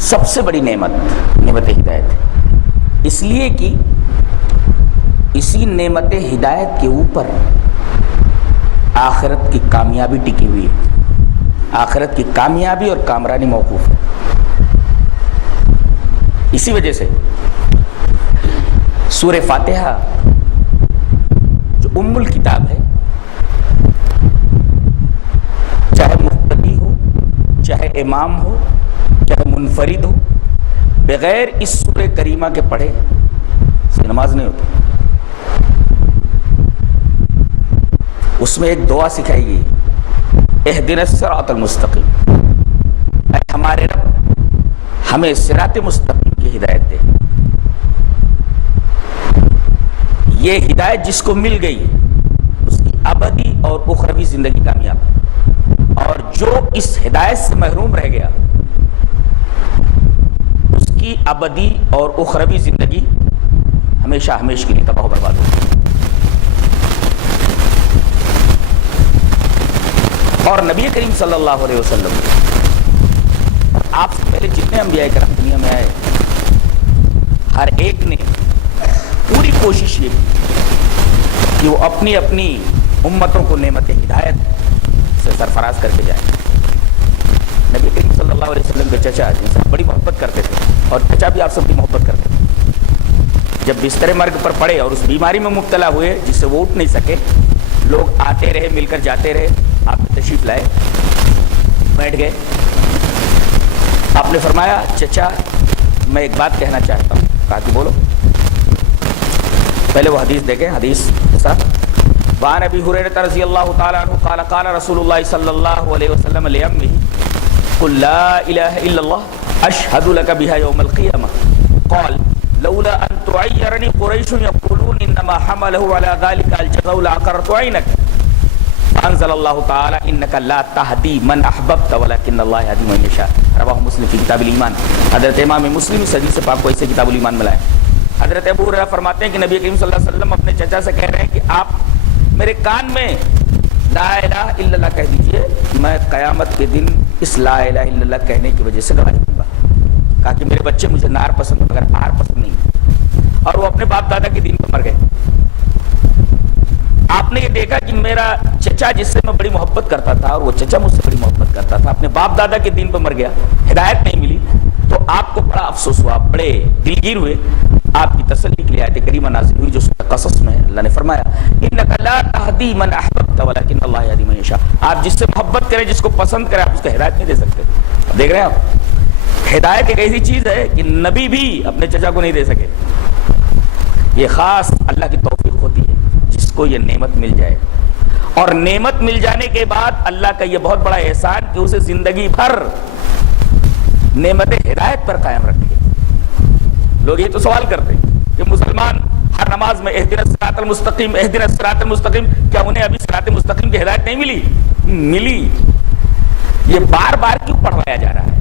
سب سے بڑی نعمت ہدایت ہے، اس لیے کہ اسی نعمت ہدایت کے اوپر آخرت کی کامیابی ٹکی ہوئی ہے، آخرت کی کامیابی اور کامرانی موقوف ہے۔ اسی وجہ سے سورہ فاتحہ جو ام الکتاب ہے، چاہے مقتدی ہو، چاہے امام ہو، چاہے منفرد ہو، بغیر اس سورہ کریمہ کے پڑھے اس کی نماز نہیں ہوتی۔ اس میں ایک دعا سکھائی گئی، اہدنا الصراط المستقیم، اے ہمارے رب ہمیں صراط مستقیم کی ہدایت دے۔ یہ ہدایت جس کو مل گئی اس کی ابدی اور اخروی زندگی کامیاب، اور جو اس ہدایت سے محروم رہ گیا اس کی ابدی اور اخروی زندگی ہمیشہ ہمیشہ کے لیے تباہ و برباد ہوگی۔ اور نبی کریم صلی اللہ علیہ وسلم آپ سے پہلے جتنے انبیاء کرام دنیا میں آئے، ہر ایک نے پوری کوشش یہ کی کہ وہ اپنی اپنی امتوں کو نعمت ہدایت سے سرفراز کر کے جائیں۔ نبی کریم صلی اللہ علیہ وسلم کے چچا جن سے بڑی محبت کرتے تھے، اور چچا بھی آپ سے بڑی محبت کرتے تھے، جب بستر مرگ پر پڑے اور اس بیماری میں مبتلا ہوئے جس سے وہ اٹھ نہیں سکے، لوگ آتے رہے، مل کر جاتے رہے، آپ نے تشریف لائے، بیٹھ گئے، آپ نے فرمایا چچا میں ایک بات کہنا چاہتا ہوں۔ کہا کہ بولو۔ پہلے وہ حدیث دیکھیں، حدیث کے ساتھ وعن ابی ہریرہ رضی اللہ تعالی عنہ قال قال رسول اللہ صلی اللہ علیہ وسلم لعمہ قل لا الہ الا اللہ اشہد لک بها یوم القیامہ قال لولا ان تعیرنی قریش یقولون انما حمله على ذلك الجزاء لعقرت عینک فانزل اللہ تعالی انک لا تہدی من احببت ولکن اللہ یہدی من یشاء۔ رواہ مسلم فی کتاب الایمان۔ حضرت امام مسلم اس حدیث پاک کو اسے کتاب الایمان میں لائے۔ حضرت ابو ہریرہ فرماتے ہیں کہ نبی کریم صلی اللہ علیہ وسلم اپنے چچا سے کہہ رہے ہیں کہ آپ میرے کان میں لا الہ الا اللہ کہہ دیجئے، میں قیامت کے دن اس لا الہ الا اللہ کہنے کی وجہ سے گواہی دوں گا۔ کہا کہ میرے بچے مجھے نار پسند مگر آر پسند نہیں، اور وہ اپنے باپ دادا کے دین پر مر گئے۔ آپ نے یہ دیکھا کہ میرا چچا جس سے میں بڑی محبت کرتا تھا اور وہ چچا مجھ سے بڑی محبت کرتا تھا اپنے باپ دادا کے دین پر مر گیا، ہدایت نہیں ملی، تو آپ کو بڑا افسوس ہوا، بڑے دلگیر ہوئے۔ آپ کی تسلی کے لیے آیت کریمہ نازل ہوئی جو سورہ قصص میں ہے۔ اللہ نے فرمایا انک لا تہدی من احببت ولکن اللہ یہدی من یشاء۔ آپ جس سے محبت کریں، جس کو پسند کریں، آپ اس کو ہدایت نہیں دے سکتے۔ دیکھ رہے ہیں آپ، ہدایت ایک ایسی چیز ہے کہ نبی بھی اپنے چچا کو نہیں دے سکے۔ یہ خاص اللہ کی توفیق ہوتی ہے جس کو یہ نعمت مل جائے، اور نعمت مل جانے کے بعد اللہ کا یہ بہت بڑا احسان کہ اسے زندگی بھر نعمت ہدایت پر قائم رکھے۔ لوگ یہ تو سوال کرتے ہیں کہ مسلمان ہر نماز میں اہدنا الصراط المستقیم اہدنا الصراط المستقیم، کیا انہیں ابھی صراط مستقیم کی ہدایت نہیں ملی؟ ملی۔ یہ بار بار کیوں پڑھوایا جا رہا ہے؟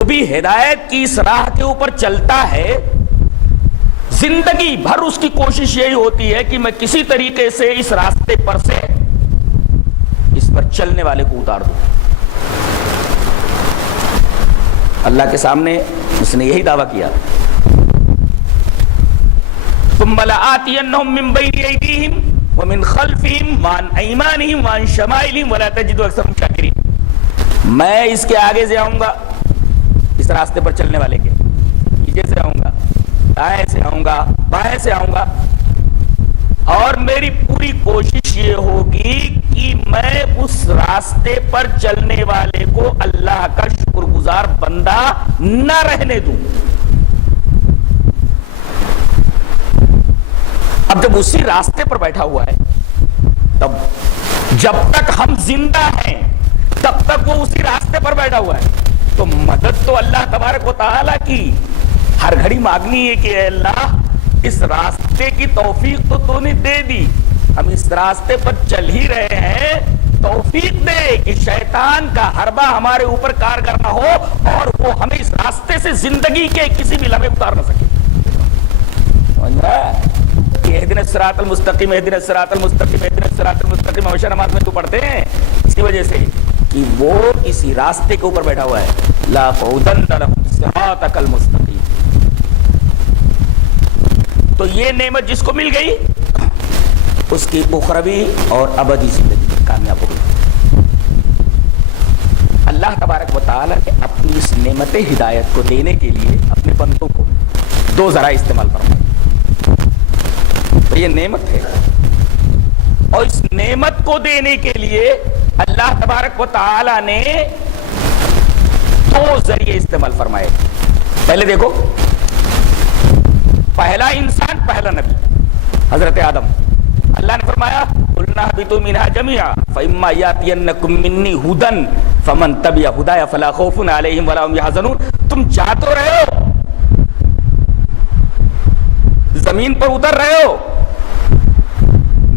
بھی ہدایت کی اس راہ کے اوپر چلتا ہے، زندگی بھر اس کی کوشش یہی ہوتی ہے کہ میں کسی طریقے سے اس راستے پر سے اس پر چلنے والے کو اتار دوں۔ اللہ کے سامنے اس نے یہی دعویٰ کیا ثم لآتینہم من بین ایدیہم ومن خلفہم وعن ایمانہم وعن شمائلہم ولا تجد اکثرہم شاکرین. میں اس کے آگے سے آؤں گا، اس راستے پر چلنے والے کے پیچھے سے آؤں گا، دائیں سے آؤں گا، بائیں سے آؤں گا، اور میری پوری کوشش یہ ہوگی کہ میں اس راستے پر چلنے والے کو اللہ کا شکر گزار بندہ نہ رہنے دوں. اب جب اسی راستے پر بیٹھا ہوا ہے، تب جب تک ہم زندہ ہیں تب تک وہ اسی راستے پر بیٹھا ہوا ہے. تو مدد تو اللہ تبارک و تعالیٰ کی ہر گھڑی مانگنی ہے کہ اے اللہ اس راستے کی توفیق تو نے دے دی، ہم اس راستے پر چل ہی رہے ہیں، توفیق دے کہ شیطان کا حربہ ہمارے اوپر کارگر نہ ہو اور وہ ہمیں اس راستے سے زندگی کے کسی بھی لمحے اتار نہ سکے. اہدنا الصراط المستقیم، اہدنا الصراط المستقیم، اہدنا الصراط المستقیم ہمیشہ نماز میں تو پڑھتے ہیں اس کی وجہ سے کہ وہ اسی راستے کے اوپر بیٹھا ہوا ہے. لا قعودن لهم صراطک المستقیم. تو یہ نعمت جس کو مل گئی اس کی اخروی اور ابدی زندگی کامیاب ہو گئی. اللہ تبارک و تعالیٰ نے اپنی اس نعمت ہدایت کو دینے کے لیے اپنے بندوں کو دو ذرائع استعمال فرمائے. تو یہ نعمت ہے، اور اس نعمت کو دینے کے لیے اللہ تبارک و تعالیٰ نے دو ذریعے استعمال فرمائے. پہلے دیکھو، پہلا انسان، پہلا نبی حضرت آدم. اللہ نے فرمایا قُلْنَا اهْبِطُوا مِنْهَا جَمِيعًا فَإِمَّا يَأْتِيَنَّكُم مِّنِّي هُدًى فَمَن تَبِعَ هُدَايَ فَلَا خَوْفٌ عَلَيْهِمْ وَلَا هُمْ يَحْزَنُونَ. تم جا تو رہے ہو، زمین پر اتر رہے ہو،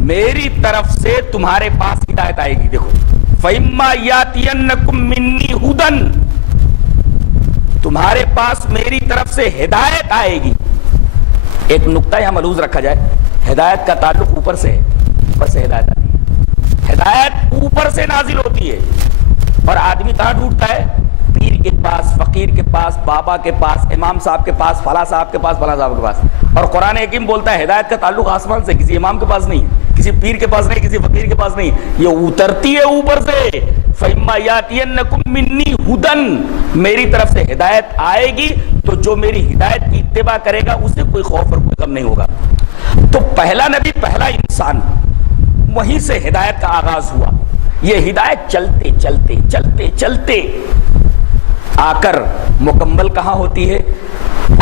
میری طرف سے تمہارے پاس ہدایت آئے گی. دیکھو فَإِمَّا يَأْتِيَنَّكُم مِّنِّي هُدًى، تمہارے پاس میری طرف سے ہدایت آئے گی. ایک نقطہ یہاں ملحوظ رکھا جائے، ہدایت کا تعلق اوپر سے ہے، اوپر سے ہدایت آتی ہے، ہدایت اوپر سے نازل ہوتی ہے. اور آدمی کہاں ڈھونڈتا ہے؟ پیر کے پاس، فقیر کے پاس، بابا کے پاس، امام صاحب کے پاس، فلاں صاحب کے پاس، فلاں صاحب کے پاس. اور قرآن حکیم بولتا ہے ہدایت کا تعلق آسمان سے، کسی امام کے پاس نہیں، کسی پیر کے پاس نہیں، کسی فقیر کے پاس نہیں، یہ اترتی ہے اوپر سے. فَإِمَّا يَأْتِيَنَّكُم مِّنِّي هُدًى، میری طرف سے ہدایت آئے گی تو جو میری ہدایت کی اتباع کرے گا اسے کوئی خوف اور کوئی غم نہیں ہوگا. تو پہلا نبی، پہلا انسان، وہیں سے ہدایت کا آغاز ہوا. یہ ہدایت چلتے چلتے چلتے چلتے آ کر مکمل کہاں ہوتی ہے؟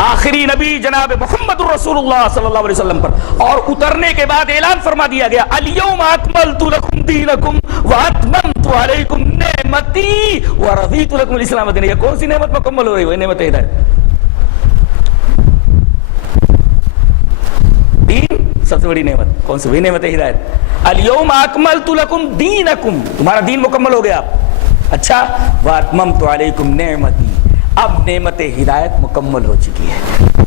آخری نبی جناب محمد رسول اللہ صلی اللہ علیہ وسلم پر. اور اترنے کے بعد اعلان فرما دیا گیا الیوم اکملت لکم دینکم واتممت علیکم نعمتی ورضیت لکم الاسلام دینا. یہ کون سی نعمت مکمل ہو رہی ہے؟ وہ نعمت ہدایت. دین سب سے بڑی نعمت کون سی؟ وہی نعمت ہدایت. الیوم اکملت لکم دینکم، تمہارا دین مکمل ہو گیا. اچھا، واتممت علیکم نعمتی، اب نعمت ہدایت مکمل ہو چکی ہے.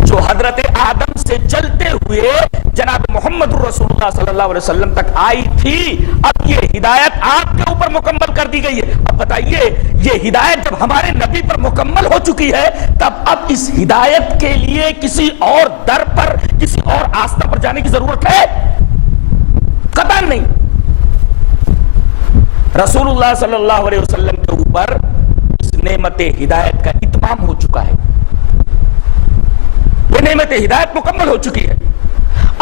جو حضرت آدم سے چلتے ہوئے جناب محمد رسول اللہ صلی اللہ علیہ وسلم تک آئی تھی، اب یہ ہدایت آپ کے اوپر مکمل کر دی گئی ہے. اب بتائیے، یہ ہدایت جب ہمارے نبی پر مکمل ہو چکی ہے تب اب اس ہدایت کے لیے کسی اور در پر، کسی اور آستہ پر جانے کی ضرورت ہے؟ قطعاً نہیں. رسول اللہ صلی اللہ علیہ وسلم کے اوپر اس نعمت ہدایت کا اتمام ہو چکا ہے. یہ نعمت ہدایت مکمل ہو چکی ہے.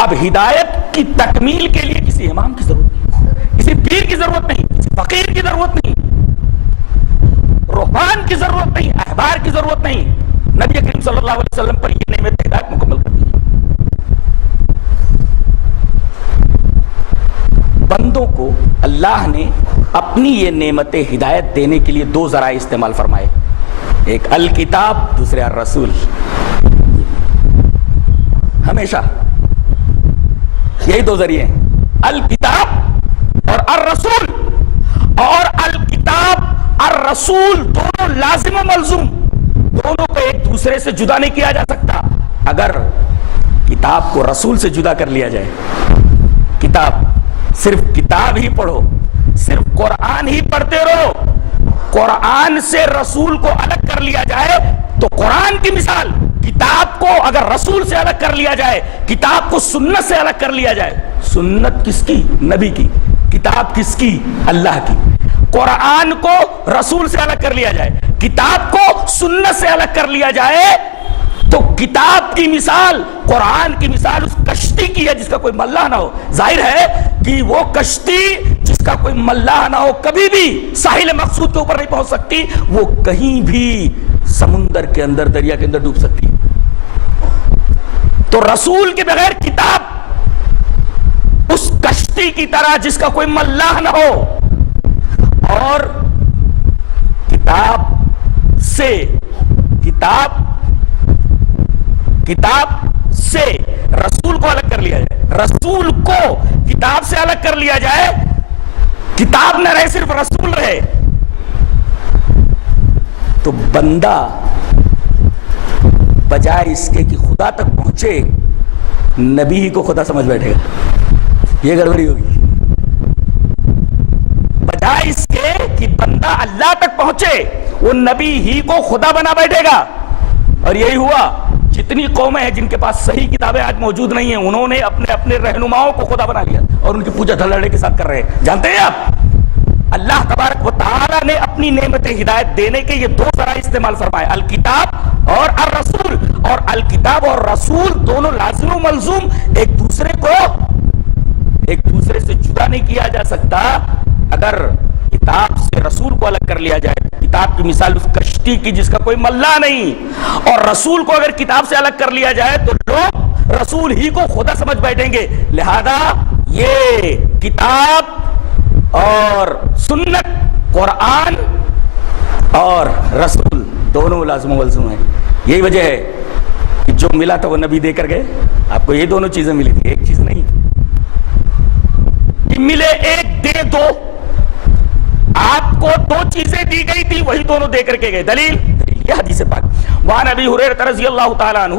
اب ہدایت کی تکمیل کے لیے کسی امام کی ضرورت نہیں، کسی پیر کی ضرورت نہیں، کسی فقیر کی ضرورت نہیں، روحان کی ضرورت نہیں، احبار کی ضرورت نہیں. نبی کریم صلی اللہ علیہ وسلم پر یہ نعمت ہدایت مکمل کر دی. بندوں کو اللہ نے اپنی یہ نعمت ہدایت دینے کے لیے دو ذرائع استعمال فرمائے، ایک الکتاب، دوسرے الرسول. ہمیشہ یہی دو ذریعے ہیں، الکتاب اور الرسول. اور الکتاب الرسول دونوں لازم و ملزوم، دونوں کو ایک دوسرے سے جدا نہیں کیا جا سکتا. اگر کتاب کو رسول سے جدا کر لیا جائے، کتاب صرف کتاب ہی پڑھو، صرف قرآن ہی پڑھتے رہو، قرآن سے رسول کو الگ کر لیا جائے تو قرآن کی مثال کتاب کو اگر رسول سے الگ کر لیا جائے, کتاب کو سنت سے الگ کر لیا جائے, سنت کس کی؟ نبی کی. کتاب کس کی؟ اللہ کی. قرآن کو رسول سے الگ کر لیا جائے, کتاب کو سنت سے الگ کر لیا جائے, تو کتاب کی مثال, قرآن کی مثال اس کشتی کی ہے جس کا کوئی ملاح نہ ہو. ظاہر ہے کہ وہ کشتی جس کا کوئی ملاح نہ ہو کبھی بھی ساحل مقصود کے اوپر نہیں پہنچ سکتی, وہ کہیں بھی سمندر کے اندر, دریا کے اندر ڈوب سکتی. تو رسول کے بغیر کتاب اس کشتی کی طرح جس کا کوئی ملاح نہ ہو, اور کتاب سے رسول کو الگ کر لیا جائے, رسول کو کتاب سے الگ کر لیا جائے, کتاب نہ رہے صرف رسول رہے, تو بندہ بجائے اس کے کہ خدا تک پہنچے, نبی ہی کو خدا سمجھ بیٹھے گا. یہ گڑبڑی ہوگی. بجائے اس کے کہ بندہ اللہ تک پہنچے, وہ نبی ہی کو خدا بنا بیٹھے گا. اور یہی ہوا. جتنی قومیں ہیں جن کے پاس صحیح کتابیں آج موجود نہیں ہیں, انہوں نے اپنے رہنماؤں کو خدا بنا لیا اور ان کی پوجا دھڑلے کے ساتھ کر رہے ہیں. جانتے ہیں آپ, اللہ تبارک و تعالی نے اپنی نعمت ہدایت دینے کے یہ دو ذرائع استعمال فرمائے, الکتاب اور الرسول. اور الکتاب اور رسول دونوں لازم و ملزوم, ایک دوسرے سے جدا نہیں کیا جا سکتا. اگر کتاب سے رسول کو الگ کر لیا جائے, کتاب کی مثال اس کشتی کی جس کا کوئی ملاح نہیں, اور رسول کو اگر کتاب سے الگ کر لیا جائے تو لوگ رسول ہی کو خدا سمجھ بیٹھیں گے. لہذا یہ کتاب اور سنت, قرآن اور رسول دونوں لازم و ملزوم ہیں. یہی وجہ ہے کہ جو ملا تھا وہ نبی دے کر گئے. آپ کو یہ دونوں چیزیں ملی تھی, ایک چیز نہیں. ملے ایک دے دو, آپ کو دو چیزیں دی گئی تھی, وہی دونوں دے کر کے گئے. دلیل یہ حدیث پاک. وعن ابی ہریرہ رضی اللہ تعالی عنہ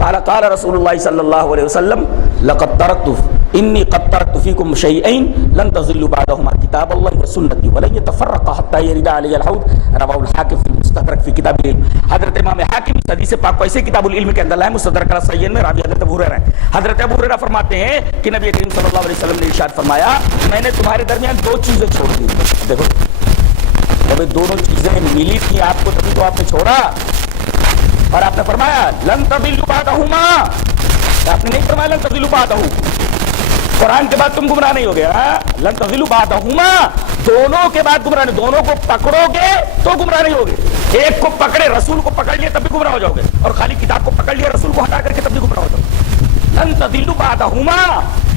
قال قال رسول اللہ صلی اللہ علیہ وسلم لقد ترکت انی قد ترکت فیکم شیئین لن تضلوا بعدہما کتاب اللہ وسنتی ولن یتفرقا حتی یرد علی الحوض. رواہ الحاکم فی المستدرک فی کتاب العلم. حضرت امام حاکم اس حدیث پاک کو ایسے کتاب العلم کے اندر لائے, مستدرک الصحیح میں, راوی حضرت ابو ہریرہ ہیں. حضرت ابو ہریرہ فرماتے ہیں کہ نبی کریم صلی اللہ علیہ وسلم نے ارشاد فرمایا, میں نے تمہارے درمیان دو چیزیں چھوڑ دی. دیکھو جب دونوں چیزیں ملی تھی آپ کو تبھی تو آپ نے چھوڑا, اور آپ نے فرمایا لن تضلوا بعدہما. آپ نے نہیں فرمایا لن تضلوا بعدہ, قرآن کے بعد تم گمراہ نہیں ہو گے. لن تضلوا بعدہما, دونوں کے بعد گمراہ نہیں. دونوں کو پکڑو گے تو گمراہ نہیں ہوگے. ایک کو پکڑے, رسول کو پکڑ لیا تب بھی گمراہ ہو جاؤ گے, اور خالی کتاب کو پکڑ لیا رسول کو ہٹا کر کے تب بھی گمراہ ہو جاؤ گے. لن تضلوا بعدہما,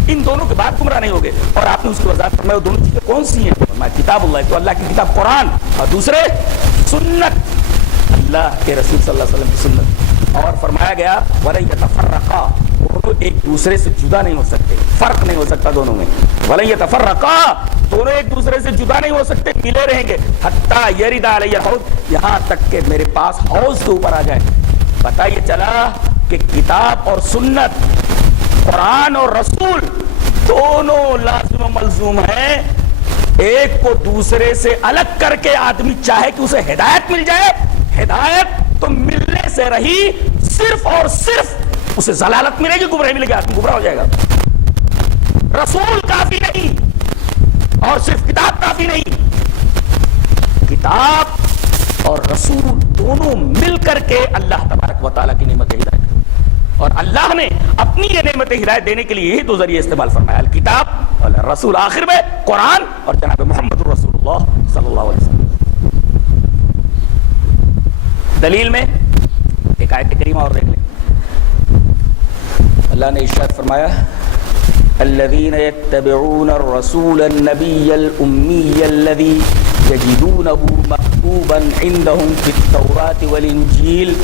ان دونوں کے بعد گمراہ نہیں ہوگے. اور آپ نے اس کی وضاحت فرمایا وہ دونوں چیزیں کون سی ہیں. کتاب اللہ, تو اللہ کی کتاب قرآن, اور دوسرے سنت, اللہ کے رسول صلی اللہ علیہ وسلم کی سنت. اور فرمایا گیا وَلَن يَتَفَرَّقَا, دونوں ایک دوسرے سے جدا نہیں ہو سکتے, فرق نہیں ہو سکتا دونوں میں. وَلَن يَتَفَرَّقَا, دونوں ایک دوسرے سے جدا نہیں ہو سکتے, ملے رہیں گے. حَتَّى يَرِدَ عَلَيَّ الْحَوْض, یہاں تک کہ میرے پاس حوض کے اوپر آ جائے. پتہ یہ چلا کہ کتاب اور سنت, قرآن اور رسول دونوں لازم و ملزوم ہیں. ایک کو دوسرے سے الگ کر کے آدمی چاہے کہ اسے ہدایت مل جائے, ہدایت تو ملنے سے رہی, صرف اور صرف اسے ضلالت ملے گی, گمراہی ملے گی, آدمی گمراہ ہو جائے گا. رسول کافی نہیں اور صرف کتاب کافی نہیں, کتاب اور رسول دونوں مل کر کے اللہ تبارک و تعالیٰ کی نعمت ہدایت. اور اللہ نے اپنی یہ نعمت ہدایت دینے کے لیے یہی دو ذریعے استعمال فرمایا, الکتاب اور رسول, آخر میں قرآن اور جناب محمد رسول اللہ صلی اللہ علیہ وسلم. دلیل میں ایک آیت کریمہ اور دیکھ لیں. اللہ نے ارشاد فرمایا الذين يتبعون الرسول النبي الأمي الذي يجدونه مكتوبا عندهم في التوراة والإنجيل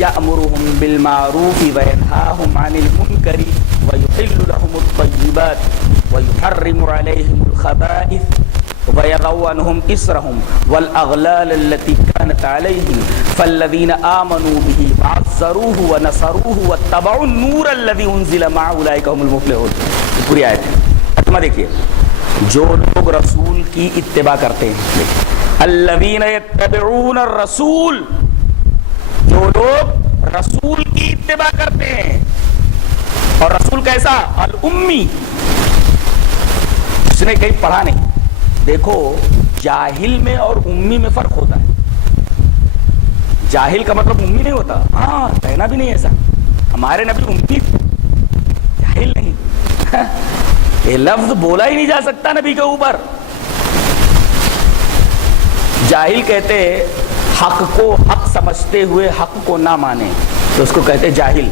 يأمرهم بالمعروف وينهاهم عن المنكر ويحل لهم الطيبات ويحرم عليهم الخبائث ويضع عنهم إصرهم والأغلال التي كانت عليهم فالذين آمنوا به وعزروه ونصروه واتبعوا النور الذي أنزل معه أولئك هم المفلحون. پوری آیت ہے. تم دیکھیے, جو لوگ رسول کی اتباع کرتے ہیں, الذين يتبعون الرسول, جو لوگ رسول کی اتباع کرتے ہیں. اور رسول کیسا؟ الامی، اس نے کہیں پڑھا نہیں. دیکھو جاہل میں اور امی میں فرق ہوتا ہے. جاہل کا مطلب امی نہیں ہوتا. ہاں کہنا بھی نہیں ایسا، ہمارے نبی امی، جاہل نہیں. یہ لفظ بولا ہی نہیں جا سکتا نبی کے اوپر. جاہل کہتے حق کو حق سمجھتے ہوئے حق کو نہ مانے تو اس کو کہتے جاہل.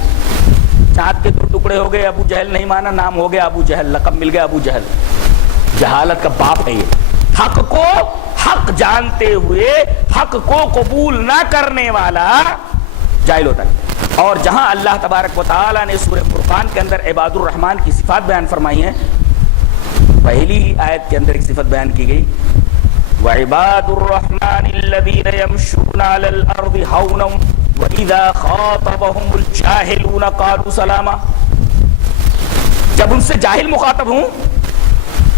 چاند کے 2 ٹکڑے ہو گئے، ابو جہل نہیں مانا، نام ہو گیا ابو جہل، لقب مل گیا ابو جہل. جہالت کا باپ ہے یہ. حق کو حق جانتے ہوئے حق کو قبول نہ کرنے والا جاہل ہوتا ہے. اور جہاں اللہ تبارک و تعالیٰ نے سورہ فرقان کے اندر عباد الرحمن کی صفات بیان فرمائی ہیں، پہلی آیت کے اندر ایک صفت بیان کی گئی، وَعِبَادُ الرَّحْمَنِ الَّذِينَ يَمْشُونَ عَلَى الْأَرْضِ هَوْنًا وَإِذَا خَاطَبَهُمُ الْجَاهِلُونَ قَالُوا سَلَامًا. جب ان سے جاہل مخاطب ہوں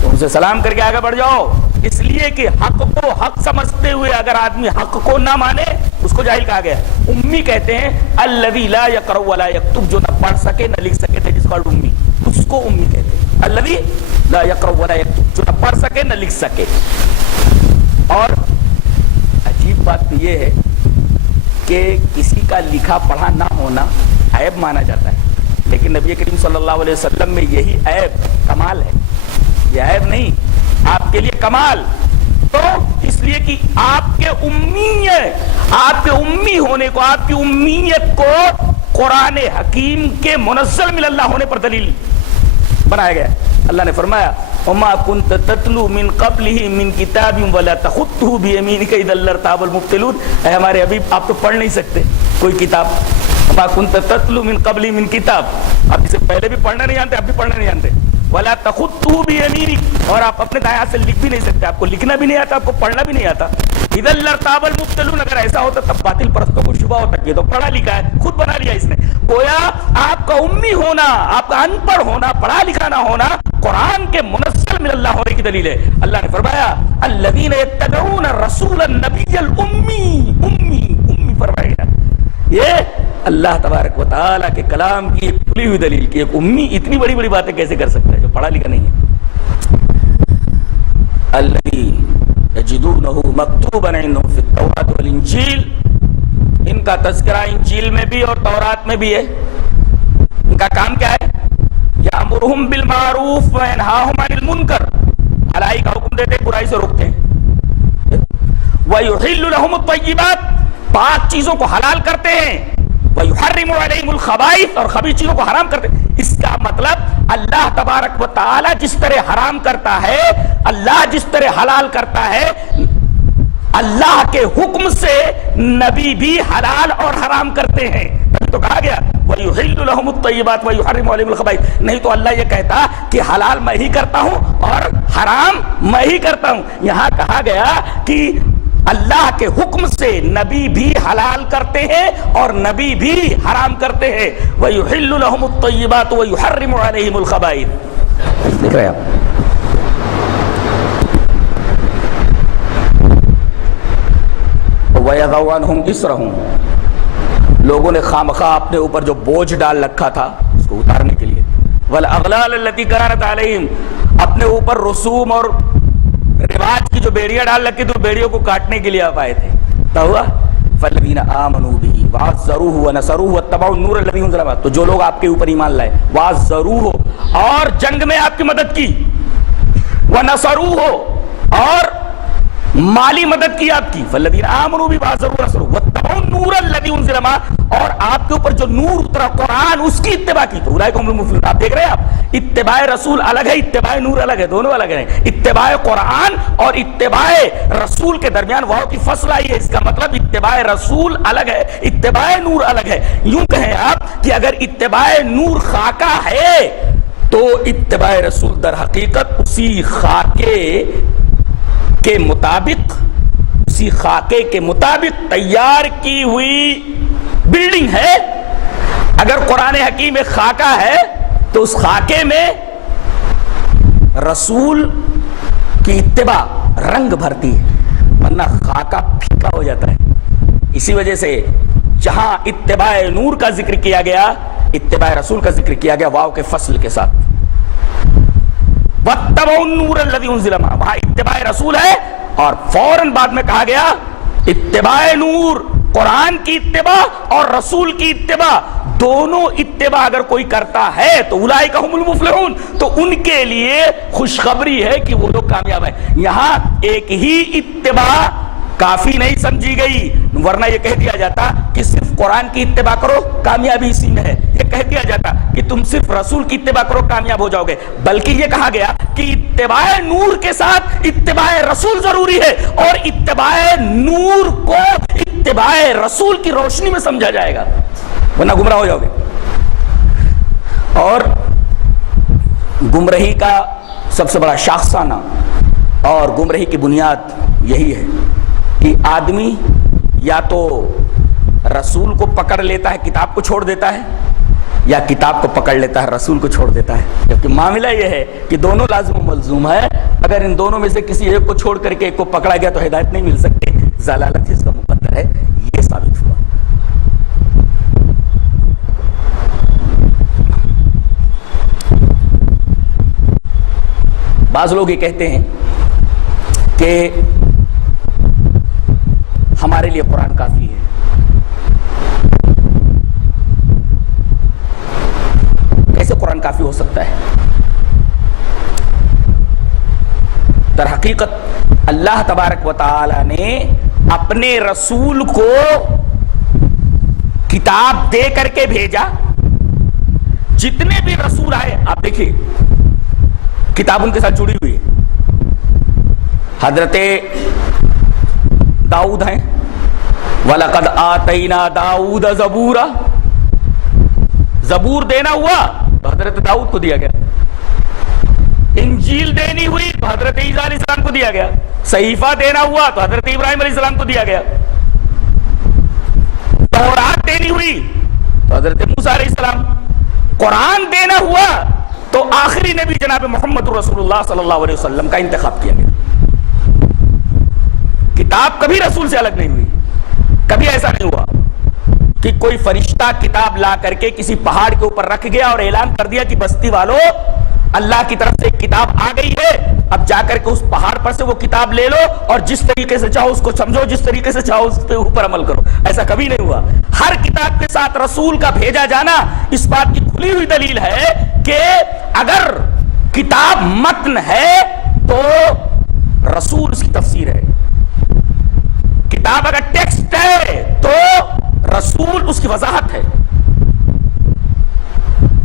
تو ان سے سلام کر کے آگے بڑھ جاؤ. اس لیے کہ حق کو حق سمجھتے ہوئے اگر آدمی حق کو نہ مانے اس کو جاہل کہا گیا. امی کہتے ہیں الذی لا یقرأ ولا یکتب، جو نہ پڑھ سکے نہ لکھ سکے تھے، جس کو امی، اس کو امی کہتے ہیں. الذی لا یقرأ ولا یکتب، جو نہ پڑھ سکے نہ لکھ سکے. اور عجیب بات تو یہ ہے کہ کسی کا لکھا پڑھا نہ ہونا عیب مانا جاتا ہے، لیکن نبی کریم صلی اللہ علیہ وسلم میں یہی عیب کمال ہے. یہ عیب نہیں، آپ کے لیے کمال. تو اس لیے کہ آپ کے امی ہونے کو، آپ کی امیت کو قرآن حکیم کے منزل من اللہ ہونے پر دلیل بنایا گیا. اللہ نے فرمایا وَمَا كُنْتَ تَتْلُو مِنْ قَبْلِهِ مِنْ كِتَابٍ وَلَا تَخُطُّهُ بِيَمِينِكَ إِذًا لَارْتَابَ الْمُبْطِلُونَ. اے ہمارے حبیب آپ تو پڑھ نہیں سکتے کوئی کتاب. وَمَا كُنْتَ تَتْلُو مِنْ قَبْلِهِ مِنْ کِتَاب، آپ اسے پہلے بھی پڑھنا نہیں جانتے، اب بھی پڑھنا نہیں جانتے. وَلَا تَخُطُّهُ بِيَمِينِكَ، اور آپ اپنے دائیں ہاتھ سے لکھ بھی نہیں سکتے، آپ کو لکھنا بھی نہیں آتا، آپ کو پڑھنا بھی نہیں آتا. اِذًا لَارْتَابَ الْمُبْطِلُونَ، اگر ایسا ہوتا تب باطل پرستوں کو شبہ ہوتا کہ یہ تو پڑھا لکھا ہے، خود بنا لیا اس نے. گویا آپ کا امی ہونا، آپ کا ان پڑھ ہونا، پڑھا لکھا نہ ہونا قرآن کے منزل من اللہ ہونے کی دلیل ہے. اللہ نے فرمایا الذین یتبعون الرسول النبی الامی، امی فرمایا گیا. یہ اللہ تبارک و تعالیٰ کے کلام کی ایک کھلی ہوئی دلیل کی ایک امی اتنی بڑی بڑی باتیں کیسے کر سکتا ہے جو پڑھا لکھا نہیں ہے. الذی یجدونہ مکتوبا عندہم فی التوراۃ والانجیل، ان کا تذکرہ انجیل میں بھی اور تورات میں بھی ہے. ان کا کام کیا ہے؟ یامرہم بالمعروف وینہاہم عن المنکر، بھلائی کا حکم دیتے برائی سے روکتے ہیں. ویحل لہم الطیبات، پاک چیزوں کو حلال کرتے ہیں. ویحرم علیہم الخبائث، اور خبیث چیزوں کو حرام کرتے ہیں. اس کا مطلب اللہ تبارک و تعالی جس طرح حرام کرتا ہے، اللہ جس طرح حلال کرتا ہے، اللہ کے حکم سے نبی بھی حلال اور حرام کرتے ہیں. تبھی تو کہا گیا وَيُحِلُّ لَهُمُ الطَّيِّبَاتِ وَيُحَرِّمُ عَلَيْهِمُ الْخَبَائِثَ. نہیں تو اللہ یہ کہتا کہ حلال میں ہی کرتا ہوں اور حرام میں ہی کرتا ہوں. یہاں کہا گیا کہ اللہ کے حکم سے نبی بھی حلال کرتے ہیں اور نبی بھی حرام کرتے ہیں. وَيُحِلُّ لَهُمُ الطَّيِّبَاتُ وَيُحَرِّمُ عَلَيْهِمُ الْخَبَائِثَ. دیکھ رہے ہیں آپ؟ وَيَضَعُ عَنْهُمْ إِصْرَهُمْ، لوگوں نے خامخواہ اپنے اوپر جو بوجھ ڈال رکھا تھا اس کو اتارنے کے لیے. وَالْأَغْلَالَ الَّتِي كَانَتْ عَلَيْهِمْ، اپنے اوپر رسوم اور رواج کی جو بیڑیاں ڈال رکھی تو بیڑیوں کو کاٹنے کے لیے آپ آئے تھے. تو ہوا فَالَّذِينَ آمَنُوا بِهِ وَعَزَّرُوهُ وَنَصَرُوهُ وَاتَّبَعُوا النُّورَ الَّذِي أُنزِلَ مَعَهُ، تو جو لوگ آپ کے اوپر ایمان لائے، وَعَزَّرُوهُ، اور جنگ میں آپ کی مدد کی، وَنَصَرُوهُ، اور مالی مدد کی آپ کی. فالذین آمنوا بہ وعزروہ ونصروہ واتبعوا النور الذی انزل معہ، اور آپ کے اوپر جو نور اترا قرآن اس کی اتباع کی. تو اولئک هم المفلحون. آپ دیکھ رہے ہیں، آپ اتباع رسول الگ ہے، اتباع نور الگ ہے، دونوں الگ ہیں. اتباع قرآن اور اتباع رسول کے درمیان واو کی فصل آئی ہے. اس کا مطلب اتباع رسول الگ ہے، اتباع نور الگ ہے. یوں کہیں آپ کہ اگر اتباع نور خاکہ ہے تو اتباع رسول در حقیقت اسی خاکے کے مطابق، اسی خاکے کے مطابق تیار کی ہوئی بلڈنگ ہے. اگر قرآن حکیم ایک خاکہ ہے تو اس خاکے میں رسول کی اتباع رنگ بھرتی ہے، ورنہ خاکہ پھیکا ہو جاتا ہے. اسی وجہ سے جہاں اتباع نور کا ذکر کیا گیا، اتباع رسول کا ذکر کیا گیا واو کے فصل کے ساتھ، واتبعوا النور الذی انزل معہ، وہاں اتباع رسول ہے اور فوراً بعد میں کہا گیا اتباع نور، قرآن کی اتباع اور رسول کی اتباع، دونوں اتباع اگر کوئی کرتا ہے تو اولئک هم المفلحون، تو ان کے لیے خوشخبری ہے کہ وہ لوگ کامیاب ہیں۔ یہاں ایک ہی اتباع کافی نہیں سمجھی گئی، ورنہ یہ کہہ دیا جاتا کہ صرف قرآن کی اتباع کرو کامیابی اسی میں ہے، یہ کہہ دیا جاتا کہ تم صرف رسول کی اتباع کرو کامیاب ہو جاؤ گے، بلکہ یہ کہا گیا کہ اتباع نور کے ساتھ اتباع رسول ضروری ہے، اور اتباع نور کو اتباع رسول کی روشنی میں سمجھا جائے گا، ورنہ گمراہ ہو جاؤ گے۔ اور گمراہی کا سب سے بڑا شاخسانہ اور گمراہی کی بنیاد یہی ہے کہ آدمی یا تو رسول کو پکڑ لیتا ہے کتاب کو چھوڑ دیتا ہے، یا کتاب کو پکڑ لیتا ہے رسول کو چھوڑ دیتا ہے، جبکہ معاملہ یہ ہے کہ دونوں لازم و ملزوم ہے، اگر ان دونوں میں سے کسی ایک کو چھوڑ کر کے ایک کو پکڑا گیا تو ہدایت نہیں مل سکتی، ضلالت اس کا مقدر ہے، یہ ثابت ہوا۔ بعض لوگ یہ کہتے ہیں کہ ہمارے لیے قرآن کافی ہے، کیسے قرآن کافی ہو سکتا ہے؟ در حقیقت اللہ تبارک و تعالی نے اپنے رسول کو کتاب دے کر کے بھیجا، جتنے بھی رسول آئے آپ دیکھیے کتاب ان کے ساتھ جڑی ہوئی ہے۔ حضرت داؤد ہیں، وَلَقَدْ آتَيْنَا دَاؤُودَ زَبُورًا، زبور دینا ہوا تو حضرت داؤد کو دیا گیا، انجیل دینی ہوئی تو حضرت عیسیٰ علیہ السلام کو دیا گیا، صحیفہ دینا ہوا تو حضرت ابراہیم علیہ السلام کو دیا گیا، تورات دینی ہوئی تو حضرت موسیٰ علیہ السلام، قرآن دینا ہوا تو آخری نبی جناب محمد رسول اللہ صلی اللہ علیہ وسلم کا انتخاب کیا گیا۔ کتاب کبھی رسول سے الگ نہیں ہوئی، کبھی ایسا نہیں ہوا کہ کوئی فرشتہ کتاب لا کر کے کسی پہاڑ کے اوپر رکھ گیا اور اعلان کر دیا کہ بستی والوں اللہ کی طرف سے ایک کتاب آ گئی ہے، اب جا کر کے اس پہاڑ پر سے وہ کتاب لے لو اور جس طریقے سے چاہو اس کو سمجھو، جس طریقے سے چاہو اس کے اوپر عمل کرو۔ ایسا کبھی نہیں ہوا۔ ہر کتاب کے ساتھ رسول کا بھیجا جانا اس بات کی کھلی ہوئی دلیل ہے کہ اگر کتاب متن ہے تو رسول اس کی تفسیر ہے، کتاب اگر ٹیکسٹ ہے تو رسول اس کی وضاحت ہے،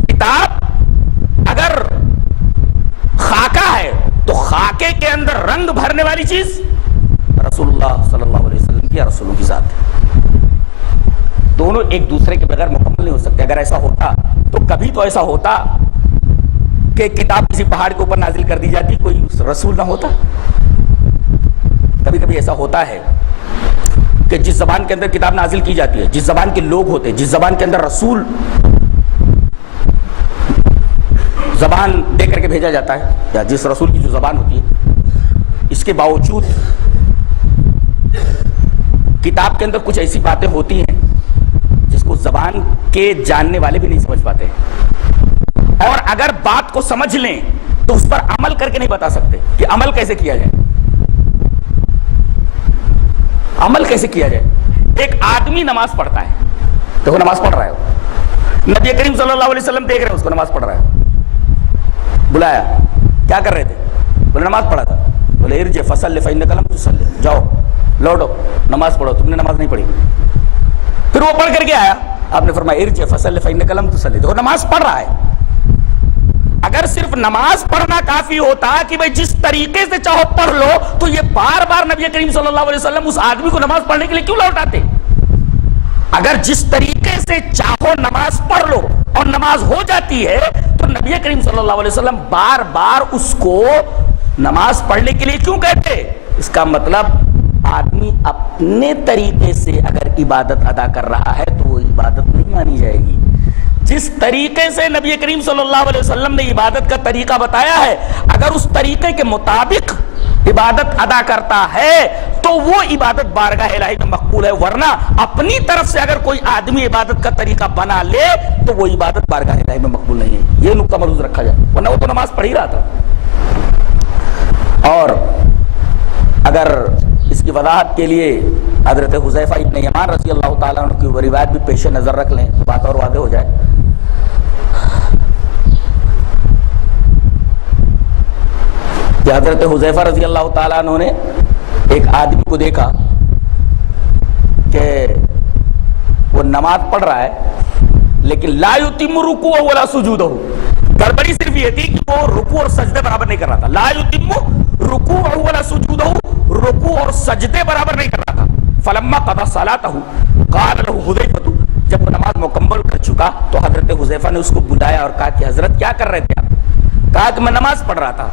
کتاب اگر خاکہ ہے تو خاکے کے اندر رنگ بھرنے والی چیز رسول اللہ صلی اللہ علیہ وسلم کی یا رسولوں کی ذات ہے، دونوں ایک دوسرے کے بغیر مکمل نہیں ہو سکتے۔ اگر ایسا ہوتا تو کبھی تو ایسا ہوتا کہ کتاب کسی پہاڑ کے اوپر نازل کر دی جاتی، کوئی رسول نہ ہوتا۔ کبھی کبھی ایسا ہوتا ہے کہ جس زبان کے اندر کتاب نازل کی جاتی ہے، جس زبان کے لوگ ہوتے ہیں، جس زبان کے اندر رسول زبان دے کر کے بھیجا جاتا ہے، یا جس رسول کی جو زبان ہوتی ہے، اس کے باوجود کتاب کے اندر کچھ ایسی باتیں ہوتی ہیں جس کو زبان کے جاننے والے بھی نہیں سمجھ پاتے، اور اگر بات کو سمجھ لیں تو اس پر عمل کر کے نہیں بتا سکتے کہ عمل کیسے کیا جائے، عمل کیسے کیا جائے۔ ایک آدمی نماز پڑھتا ہے، دیکھو نماز پڑھ رہا ہے، نبی کریم صلی اللہ علیہ وسلم دیکھ رہے ہیں اس کو نماز پڑھ رہا ہے، بلایا، کیا کر رہے تھے؟ بولے نماز پڑھا تھا، بولے ارجع فصلی فإنک لم تصلی، جاؤ لوٹو نماز پڑھو، تم نے نماز نہیں پڑھی۔ پھر وہ پڑھ کر کے آیا، آپ نے فرمایا ارجع فصلی فإنک لم تصلی، دیکھو نماز پڑھ رہا ہے۔ اگر صرف نماز پڑھنا کافی ہوتا کہ بھئی جس طریقے سے چاہو پڑھ لو، تو یہ بار بار نبی کریم صلی اللہ علیہ وسلم اس آدمی کو نماز پڑھنے کے لیے کیوں لوٹاتے؟ اگر جس طریقے سے چاہو نماز پڑھ لو اور نماز ہو جاتی ہے تو نبی کریم صلی اللہ علیہ وسلم بار بار اس کو نماز پڑھنے کے لیے کیوں کہتے؟ اس کا مطلب آدمی اپنے طریقے سے اگر عبادت ادا کر رہا ہے تو وہ عبادت نہیں مانی جائے گی۔ جس طریقے سے نبی کریم صلی اللہ علیہ وسلم نے عبادت کا طریقہ بتایا ہے، اگر اس طریقے کے مطابق عبادت ادا کرتا ہے تو وہ عبادت بارگاہ الہی میں مقبول ہے، ورنہ اپنی طرف سے اگر کوئی آدمی عبادت کا طریقہ بنا لے تو وہ عبادت بارگاہ الہی میں مقبول نہیں ہے۔ یہ نقطہ ملحوظ رکھا جائے، ورنہ وہ تو نماز پڑھ ہی رہا تھا۔ اور اگر اس کی وضاحت کے لیے حضرت حذیفہ ابن یمان رضی اللہ تعالیٰ عنہ کی وہ روایت بھی پیش نظر رکھ لیں تو بات اور واضح ہو جائے۔ کہ حضرت حذیفہ رضی اللہ تعالیٰ عنہ نے ایک آدمی کو دیکھا کہ وہ نماز پڑھ رہا ہے لیکن لا یتم رکوعہ ولا سجودہ، گڑبڑی صرف یہ تھی کہ وہ رکوع اور سجدے برابر نہیں کر رہا تھا۔ لا یتم رکوعہ ولا سجودہ، رکوع اور سجدے برابر نہیں کر رہا تھا۔ فلما قضى صلاته قال له حذیفہ، جب وہ نماز مکمل کر چکا تو حضرت حذیفہ نے اس کو بلایا اور کہا کہ حضرت کیا کر رہے تھے آپ؟ کہا کہ میں نماز پڑھ رہا تھا۔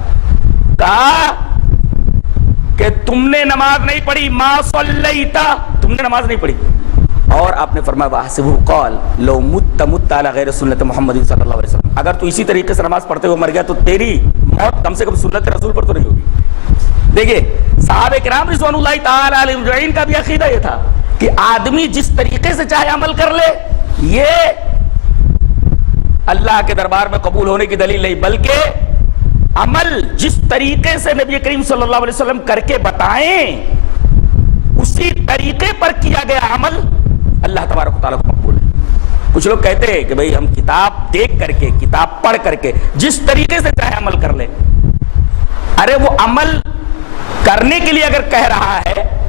کہا کہ تم نے نماز نہیں پڑھی، ما صلیتا، تم نے نماز نہیں پڑھی۔ اور آپ نے فرمایا وَحَسِبُهُ قَالَ لَوْ مُتَّ مُتَّ عَلَى غَيْرِ سُنَّةِ محمد صلی اللہ علیہ وسلم، اگر تو اسی طریقے سے نماز پڑھتے ہوئے مر گیا تو تیری موت کم سے کم سنت رسول پر تو نہیں ہوگی۔ دیکھیں صحابہ کرام رضوان اللہ تعالی علیہ اجمعین کا بھی عقیدہ یہ تھا کہ آدمی جس طریقے سے چاہے عمل کر لے، یہ اللہ کے دربار میں قبول ہونے کی دلیل نہیں، بلکہ عمل جس طریقے سے نبی کریم صلی اللہ علیہ وسلم کر کے بتائیں اسی طریقے پر کیا گیا عمل اللہ تبارک و تعالیٰ کو مقبول ہے۔ کچھ لوگ کہتے ہیں کہ بھئی ہم کتاب دیکھ کر کے، کتاب پڑھ کر کے جس طریقے سے چاہے عمل کر لیں۔ ارے وہ عمل کرنے کے لیے اگر کہہ رہا ہے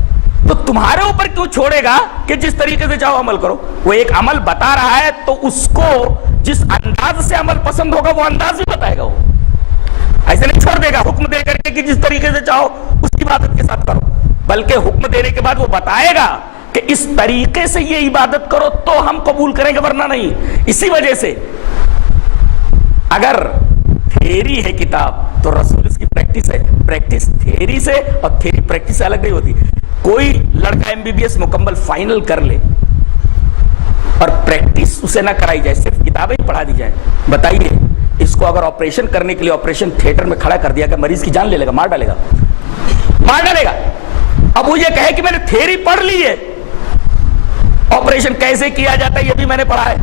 تو تمہارے اوپر کیوں چھوڑے گا کہ جس طریقے سے چاہو عمل کرو؟ وہ ایک عمل بتا رہا ہے تو اس کو جس انداز سے عمل پسند ہوگا وہ انداز بھی بتائے گا، وہ ایسے نہیں چھوڑ دے گا حکم دے کر کے کہ جس طریقے سے چاہو اس کی عبادت کے ساتھ کرو، بلکہ حکم دینے کے بعد وہ بتائے گا کہ اس طریقے سے یہ عبادت کرو تو ہم قبول کریں گے ورنہ نہیں۔ اسی وجہ سے اگر تھیری ہے کتاب تو رسول اس کی پریکٹس ہے، پریکٹس تھیری سے اور تھیری پریکٹس سے الگ نہیں ہوتی۔ کوئی لڑکا MBBS مکمل فائنل کر لے اور پریکٹس اسے نہ کرائی جائے، صرف کتابیں ہی پڑھا دی جائیں، بتائیے اس کو اگر آپریشن کرنے کے لیے آپریشن تھیٹر میں کھڑا کر دیا کہ مریض کی جان لے لے گا، مار ڈالے گا، مار ڈالے گا۔ اب وہ یہ کہے کہ میں نے تھیری پڑھ لی ہے، آپریشن کیسے کیا جاتا ہے یہ بھی میں نے پڑھا ہے،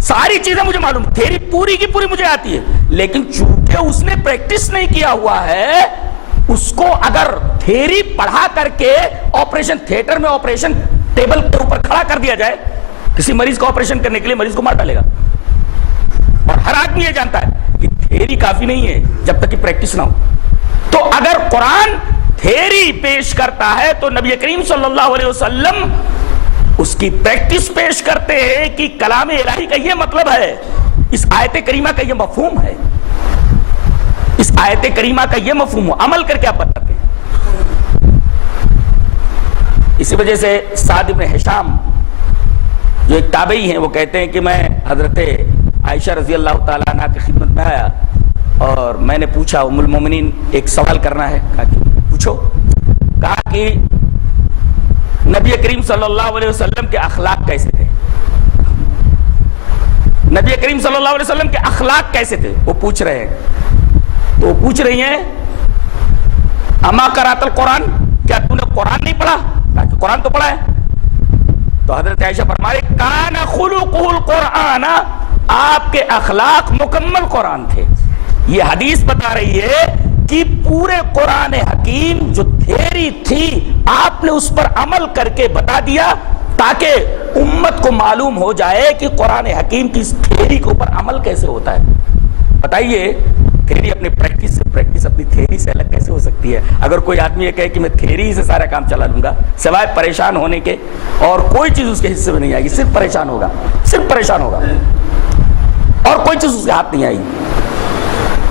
ساری چیزیں مجھے معلوم، تھیری پوری کی پوری مجھے آتی ہے، لیکن چونکہ اس نے پریکٹس نہیں کیا ہوا ہے، اس کو اگر تھیری پڑھا کر کے آپریشن تھیٹر میں آپریشن ٹیبل کے اوپر کھڑا کر دیا جائے کسی مریض کو آپریشن کرنے کے لیے، مریض کو مار ڈالے گا۔ اور ہر آدمی یہ جانتا ہے کہ تھیری کافی نہیں ہے جب تک کہ پریکٹس نہ ہو۔ تو اگر قرآن تھیری پیش کرتا ہے تو نبی کریم صلی اللہ علیہ وسلم اس کی پریکٹس پیش کرتے ہیں کہ کلام الہی کا یہ مطلب ہے، اس آیت کریمہ کا یہ مفہوم ہے، اس آیت کریمہ کا یہ مفہوم ہو، عمل کر کے آپ بتاتے ہیں۔ اسی وجہ سے سعد بن ہشام جو ایک تابعی ہیں وہ کہتے ہیں کہ میں حضرت عائشہ رضی اللہ تعالیٰ عنہ کی خدمت میں آیا اور میں نے پوچھا ام المومنین ایک سوال کرنا ہے، کہا کہ پوچھو۔ کہا کہ نبی کریم صلی اللہ علیہ وسلم کے اخلاق کیسے تھے؟ نبی کریم صلی اللہ علیہ وسلم کے اخلاق کیسے تھے وہ پوچھ رہے ہیں، تو وہ پوچھ رہی ہیں اما قرأت القرآن، کیا تو نے قرآن نہیں پڑھا؟ کہا کہ قرآن تو پڑھا ہے۔ تو حضرت عائشہ فرمائے کان خلقہ القرآن، آپ کے اخلاق مکمل قرآن تھے۔ یہ حدیث بتا رہی ہے کہ پورے قرآن حکیم جو تھیری تھی آپ نے اس پر عمل کر کے بتا دیا تاکہ امت کو معلوم ہو جائے کہ قرآن حکیم کی اس تھیری کے اوپر عمل کیسے ہوتا ہے۔ بتائیے تھیری اپنی پریکٹس سے، پریکٹس اپنی تھیری سے الگ کیسے ہو سکتی ہے؟ اگر کوئی آدمی یہ کہے کہ میں تھیری سے سارا کام چلا لوں گا سوائے پریشان ہونے کے اور کوئی چیز اس کے حصے میں نہیں آئے گی، صرف پریشان ہوگا، صرف پریشان ہوگا اور کوئی چیز اس کے ہاتھ نہیں آئی۔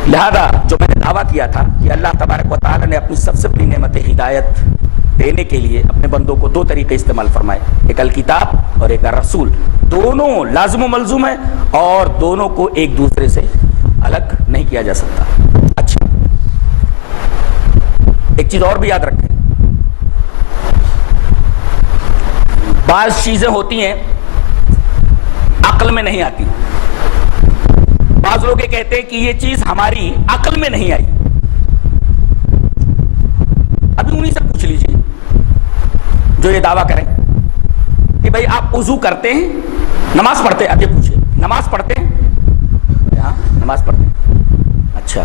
لہذا جو میں نے دعویٰ کیا تھا کہ اللہ تبارک و تعالیٰ نے اپنی سب سے بڑی نعمت ہدایت دینے کے لیے اپنے بندوں کو دو طریقے استعمال فرمائے، ایک الکتاب اور ایک الرسول، دونوں لازم و ملزوم ہیں اور دونوں کو ایک دوسرے سے الگ نہیں کیا جا سکتا۔ اچھا ایک چیز اور بھی یاد رکھیں، بعض چیزیں ہوتی ہیں عقل میں نہیں آتی، بعض لوگ یہ کہتے ہیں کہ یہ چیز ہماری عقل میں نہیں آئی، جو یہ دعویٰ کریں کہ بھئی آپ وضو کرتے ہیں، نماز پڑھتے ہیں، اب یہ پوچھے نماز پڑھتے ہیں؟ ہاں نماز پڑھتے ہیں۔ اچھا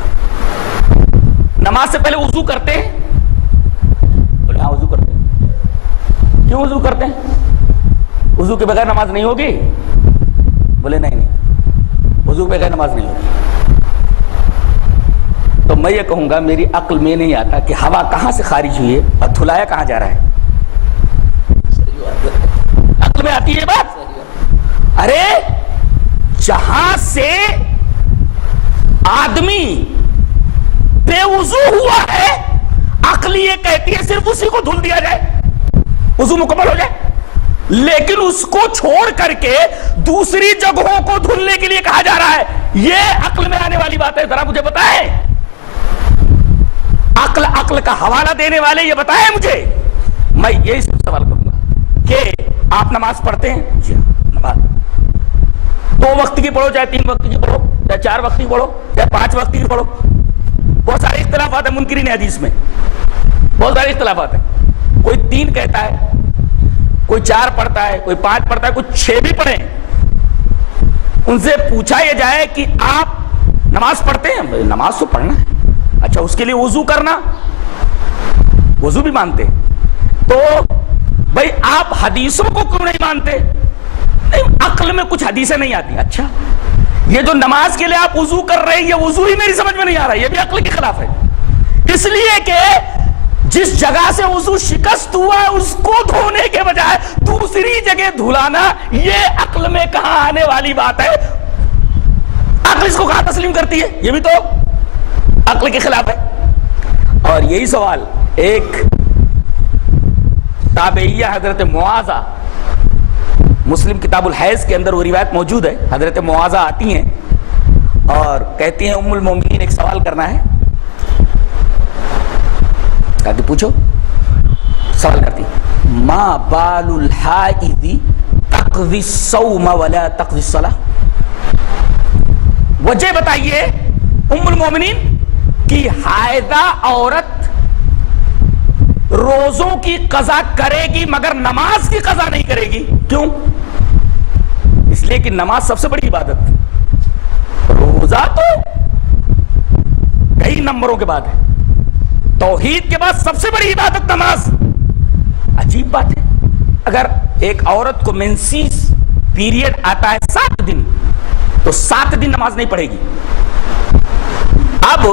نماز سے پہلے وضو کرتے ہیں؟ بولے ہاں وضو کرتے ہیں۔ کیوں وضو کرتے ہیں؟ وضو کے بغیر نماز نہیں ہوگی؟ بولے نہیں وضو کے بغیر نماز نہیں ہوگی۔ تو میں یہ کہوں گا میری عقل میں نہیں آتا کہ ہوا کہاں سے خارج ہوئی ہے اور دھلایا کہاں جا رہا ہے؟ عقل میں آتی ہے بات؟ ارے جہاں سے آدمی بے وضو ہوا ہے، عقل یہ کہتی ہے صرف اسی کو دھل دیا جائے، وضو مکمل ہو جائے، لیکن اس کو چھوڑ کر کے دوسری جگہوں کو دھلنے کے لیے کہا جا رہا ہے۔ یہ عقل میں آنے والی بات ہے؟ ذرا مجھے بتائیں، عقل کا حوالہ دینے والے یہ بتائیں مجھے۔ میں یہی سوال کروں گا کہ آپ نماز پڑھتے ہیں؟ جی ہاں نماز 2 وقت کی پڑھو، چاہے 3 وقت کی پڑھو، چاہے 4 وقت کی پڑھو، چاہے 5 وقت کی پڑھو، بہت سارے اختلافات ہیں منکرین حدیث میں، بہت سارے اختلافات ہیں۔ کوئی 3 کہتا ہے، کوئی 4 پڑھتا ہے، کوئی 5 پڑھتا ہے، کوئی 6 بھی پڑھیں۔ ان سے پوچھا یہ جائے کہ آپ نماز پڑھتے ہیں؟ نماز تو پڑھنا ہے۔ اچھا اس کے لیے وضو کرنا، وضو بھی مانتے؟ تو بھائی آپ حدیثوں کو کیوں نہیں مانتے؟ نہیں عقل میں کچھ حدیثیں نہیں آتی۔ اچھا یہ جو نماز کے لیے آپ وضو کر رہے ہیں یہ وضو ہی میری سمجھ میں نہیں آ رہا، یہ بھی عقل کے خلاف ہے، اس لیے کہ جس جگہ سے وضو شکست ہوا ہے اس کو دھونے کے بجائے دوسری جگہ دھلانا، یہ عقل میں کہاں آنے والی بات ہے؟ عقل اس کو کہاں تسلیم کرتی ہے؟ یہ بھی تو عقل کے خلاف ہے۔ اور یہی سوال ایک تابعیہ حضرت معاذہ، مسلم کتاب الحیض کے اندر وہ روایت موجود ہے، حضرت معاذہ آتی ہیں اور کہتی ہیں ام المومنین ایک سوال کرنا ہے۔ کہتی پوچھو، سوال کرتی ما بال الحائض تقضی الصوم ولا تقضی الصلاۃ، وجہ بتائیے ام المومنین کہ حائضہ عورت روزوں کی قضا کرے گی مگر نماز کی قضا نہیں کرے گی، کیوں؟ اس لیے کہ نماز سب سے بڑی عبادت، روزہ تو کئی نمبروں کے بعد ہے، توحید کے بعد سب سے بڑی عبادت نماز۔ عجیب بات ہے، اگر ایک عورت کو مینسیس پیریڈ آتا ہے 7 دن تو 7 دن نماز نہیں پڑھے گی۔ اب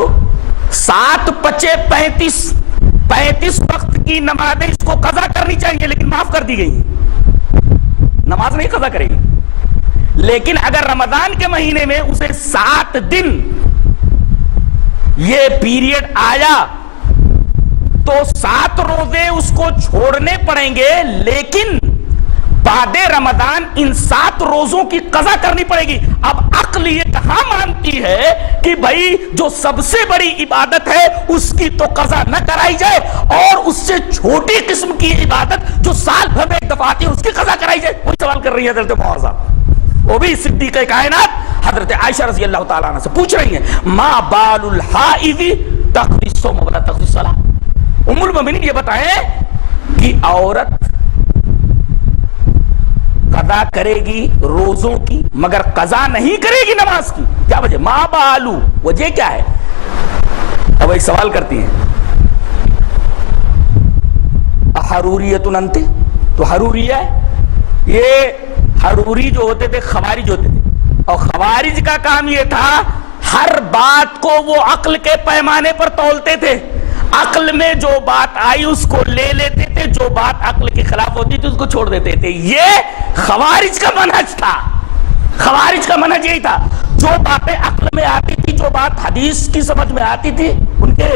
7 × 5 = 35 وقت کی نمازیں اس کو قضا کرنی چاہیے لیکن معاف کر دی گئی، نماز نہیں قضا کرے گی۔ لیکن اگر رمضان کے مہینے میں اسے 7 دن یہ پیریڈ آیا تو 7 روزے اس کو چھوڑنے پڑیں گے، لیکن بعد رمضان ان 7 روزوں کی قضا کرنی پڑے گی۔ اب عقل یہ کہاں مانتی ہے کہ بھائی جو سب سے بڑی عبادت ہے اس کی تو قضا نہ کرائی جائے اور اس سے چھوٹی قسم کی عبادت جو سال بھر میں ایک دفعہ آتی ہے اس کی قضا کرائی جائے؟ وہی سوال کر رہی ہے حضرت معاذہ، وہ بھی صدیقہ کائنات حضرت عائشہ رضی اللہ تعالیٰ عنہ سے پوچھ رہی ہیں ما بال الحائض تقضی الصوم ولا تقضی الصلاۃ، ام المؤمنین یہ بتائیں کہ عورت قضا کرے گی روزوں کی مگر قضا نہیں کرے گی نماز کی، کیا وجہ؟ ما بالو، وجہ کیا ہے؟ اب ایک سوال کرتی ہیں حروریت انت، تو حروریہ ہے، یہ حروری جو ہوتے تھے خوارج ہوتے تھے، اور خوارج کا کام یہ تھا ہر بات کو وہ عقل کے پیمانے پر تولتے تھے، عقل میں جو بات آئی اس کو لے لیتے تھے، جو بات عقل کے خلاف ہوتی تھی اس کو چھوڑ دیتے تھے۔ یہ خوارج کا منہج تھا، خوارج کا منہج یہی تھا، جو باتیں عقل میں آتی تھی، جو بات حدیث کی سمجھ میں آتی تھی، ان کے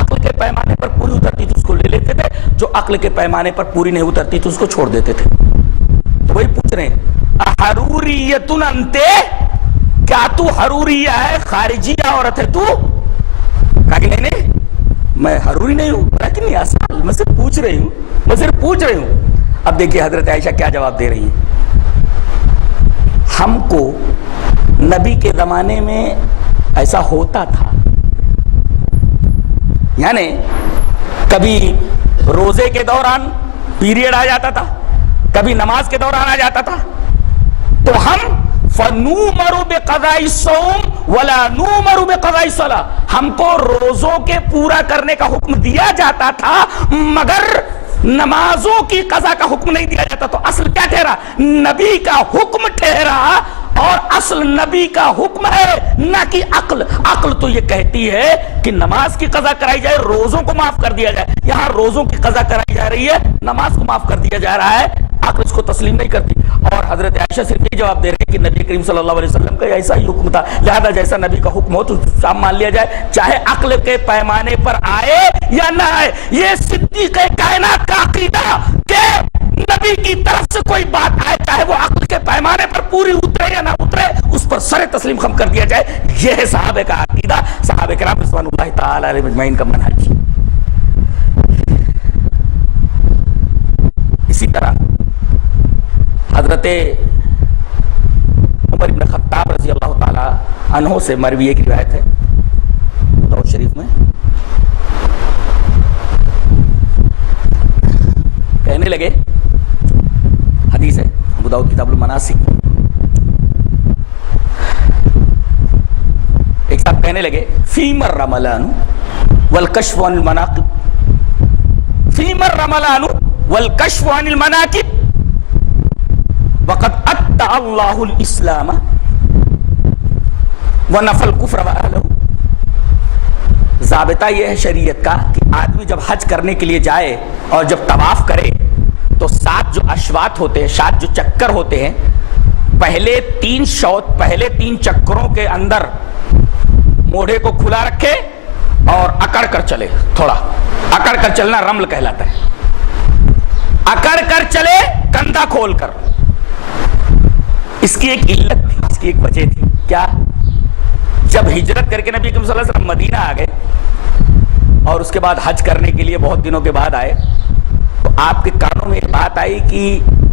عقل کے پیمانے پر پوری اترتی تھی اس کو لے لیتے تھے، جو عقل کے پیمانے پر پوری نہیں اترتی تھی اس کو چھوڑ دیتے تھے۔ تو وہی پوچھ رہے ہیں حروریت انت، کیا تو حروریہ ہے، خارجیہ عورت ہے تو؟ کہا کہ نہیں میں حروری نہیں ہوں، لیکن یہ اصل میں صرف پوچھ رہی ہوں، اب دیکھیے حضرت عائشہ کیا جواب دے رہی ہیں، ہم کو نبی کے زمانے میں ایسا ہوتا تھا، یعنی کبھی روزے کے دوران پیریڈ آ جاتا تھا، کبھی نماز کے دوران آ جاتا تھا، تو ہم فَنُؤْمَرُ بِقَضَاءِ الصَّوْمِ وَلَا نُؤْمَرُ بِقَضَاءِ الصَّلَاةِ، ہم کو روزوں کے پورا کرنے کا حکم دیا جاتا تھا مگر نمازوں کی قضا کا حکم نہیں دیا جاتا. تو اصل کیا ٹھہرا؟ نبی کا حکم ٹھہرا، اور اصل نبی کا حکم ہے نہ کہ عقل. عقل تو یہ کہتی ہے کہ نماز کی قضا کرائی جائے، روزوں کو معاف کر دیا جائے. یہاں روزوں کی قضا کرائی جا رہی ہے، نماز کو معاف کر دیا جا رہا ہے. عقل اس کو تسلیم نہیں کرتی. اور حضرت عائشہ صرف یہ جواب دے رہے ہیں کہ نبی کریم صلی اللہ علیہ وسلم کا ایسا ہی حکم تھا، لہذا جیسا نبی کا حکم ہو تو سب مان لیا جائے، چاہے عقل کے پیمانے پر آئے یا نہ آئے. یہ صدیق کائنات کا عقیدہ کہ نبی کی طرف سے کوئی بات آئے، چاہے وہ عقل کے پیمانے پر پوری اترے یا نہ اترے، اس پر سر تسلیم خم کر دیا جائے. یہ ہے صحابہ کا عقیدہ، صحابہ کرام رضوان اللہ تعالی علیہم اجمعین کا منہج. اسی طرح حضرت عمر بن خطاب رضی اللہ تعالی عنہ سے مروی ایک روایت ہے داؤد شریف میں، کہنے لگے، حدیث ہے ابو داؤد کتاب المناسک، ایک صاحب کہنے لگے فیما الرملان والکشف عن المناقب، فیما الرملان والکشف عن المناقب وقد اتى اللہ الاسلام ونفى الكفر واہلہ. ضابطہ یہ ہے شریعت کا کہ آدمی جب حج کرنے کے لیے جائے اور جب طواف کرے تو 7 جو اشواط ہوتے ہیں، 7 جو چکر ہوتے ہیں، پہلے 3 چکروں کے اندر موڑے کو کھلا رکھے اور اکڑ کر چلے. تھوڑا اکڑ کر چلنا رمل کہلاتا ہے. اکڑ کر چلے کندھا کھول کر. اس کی ایک علت تھی، اس کی ایک وجہ تھی. کیا؟ جب ہجرت کر کے نبی صلی اللہ علیہ وسلم مدینہ آ گئے اور اس کے بعد حج کرنے کے لیے بہت دنوں کے بعد آئے تو آپ کے کانوں میں ایک بات آئی کہ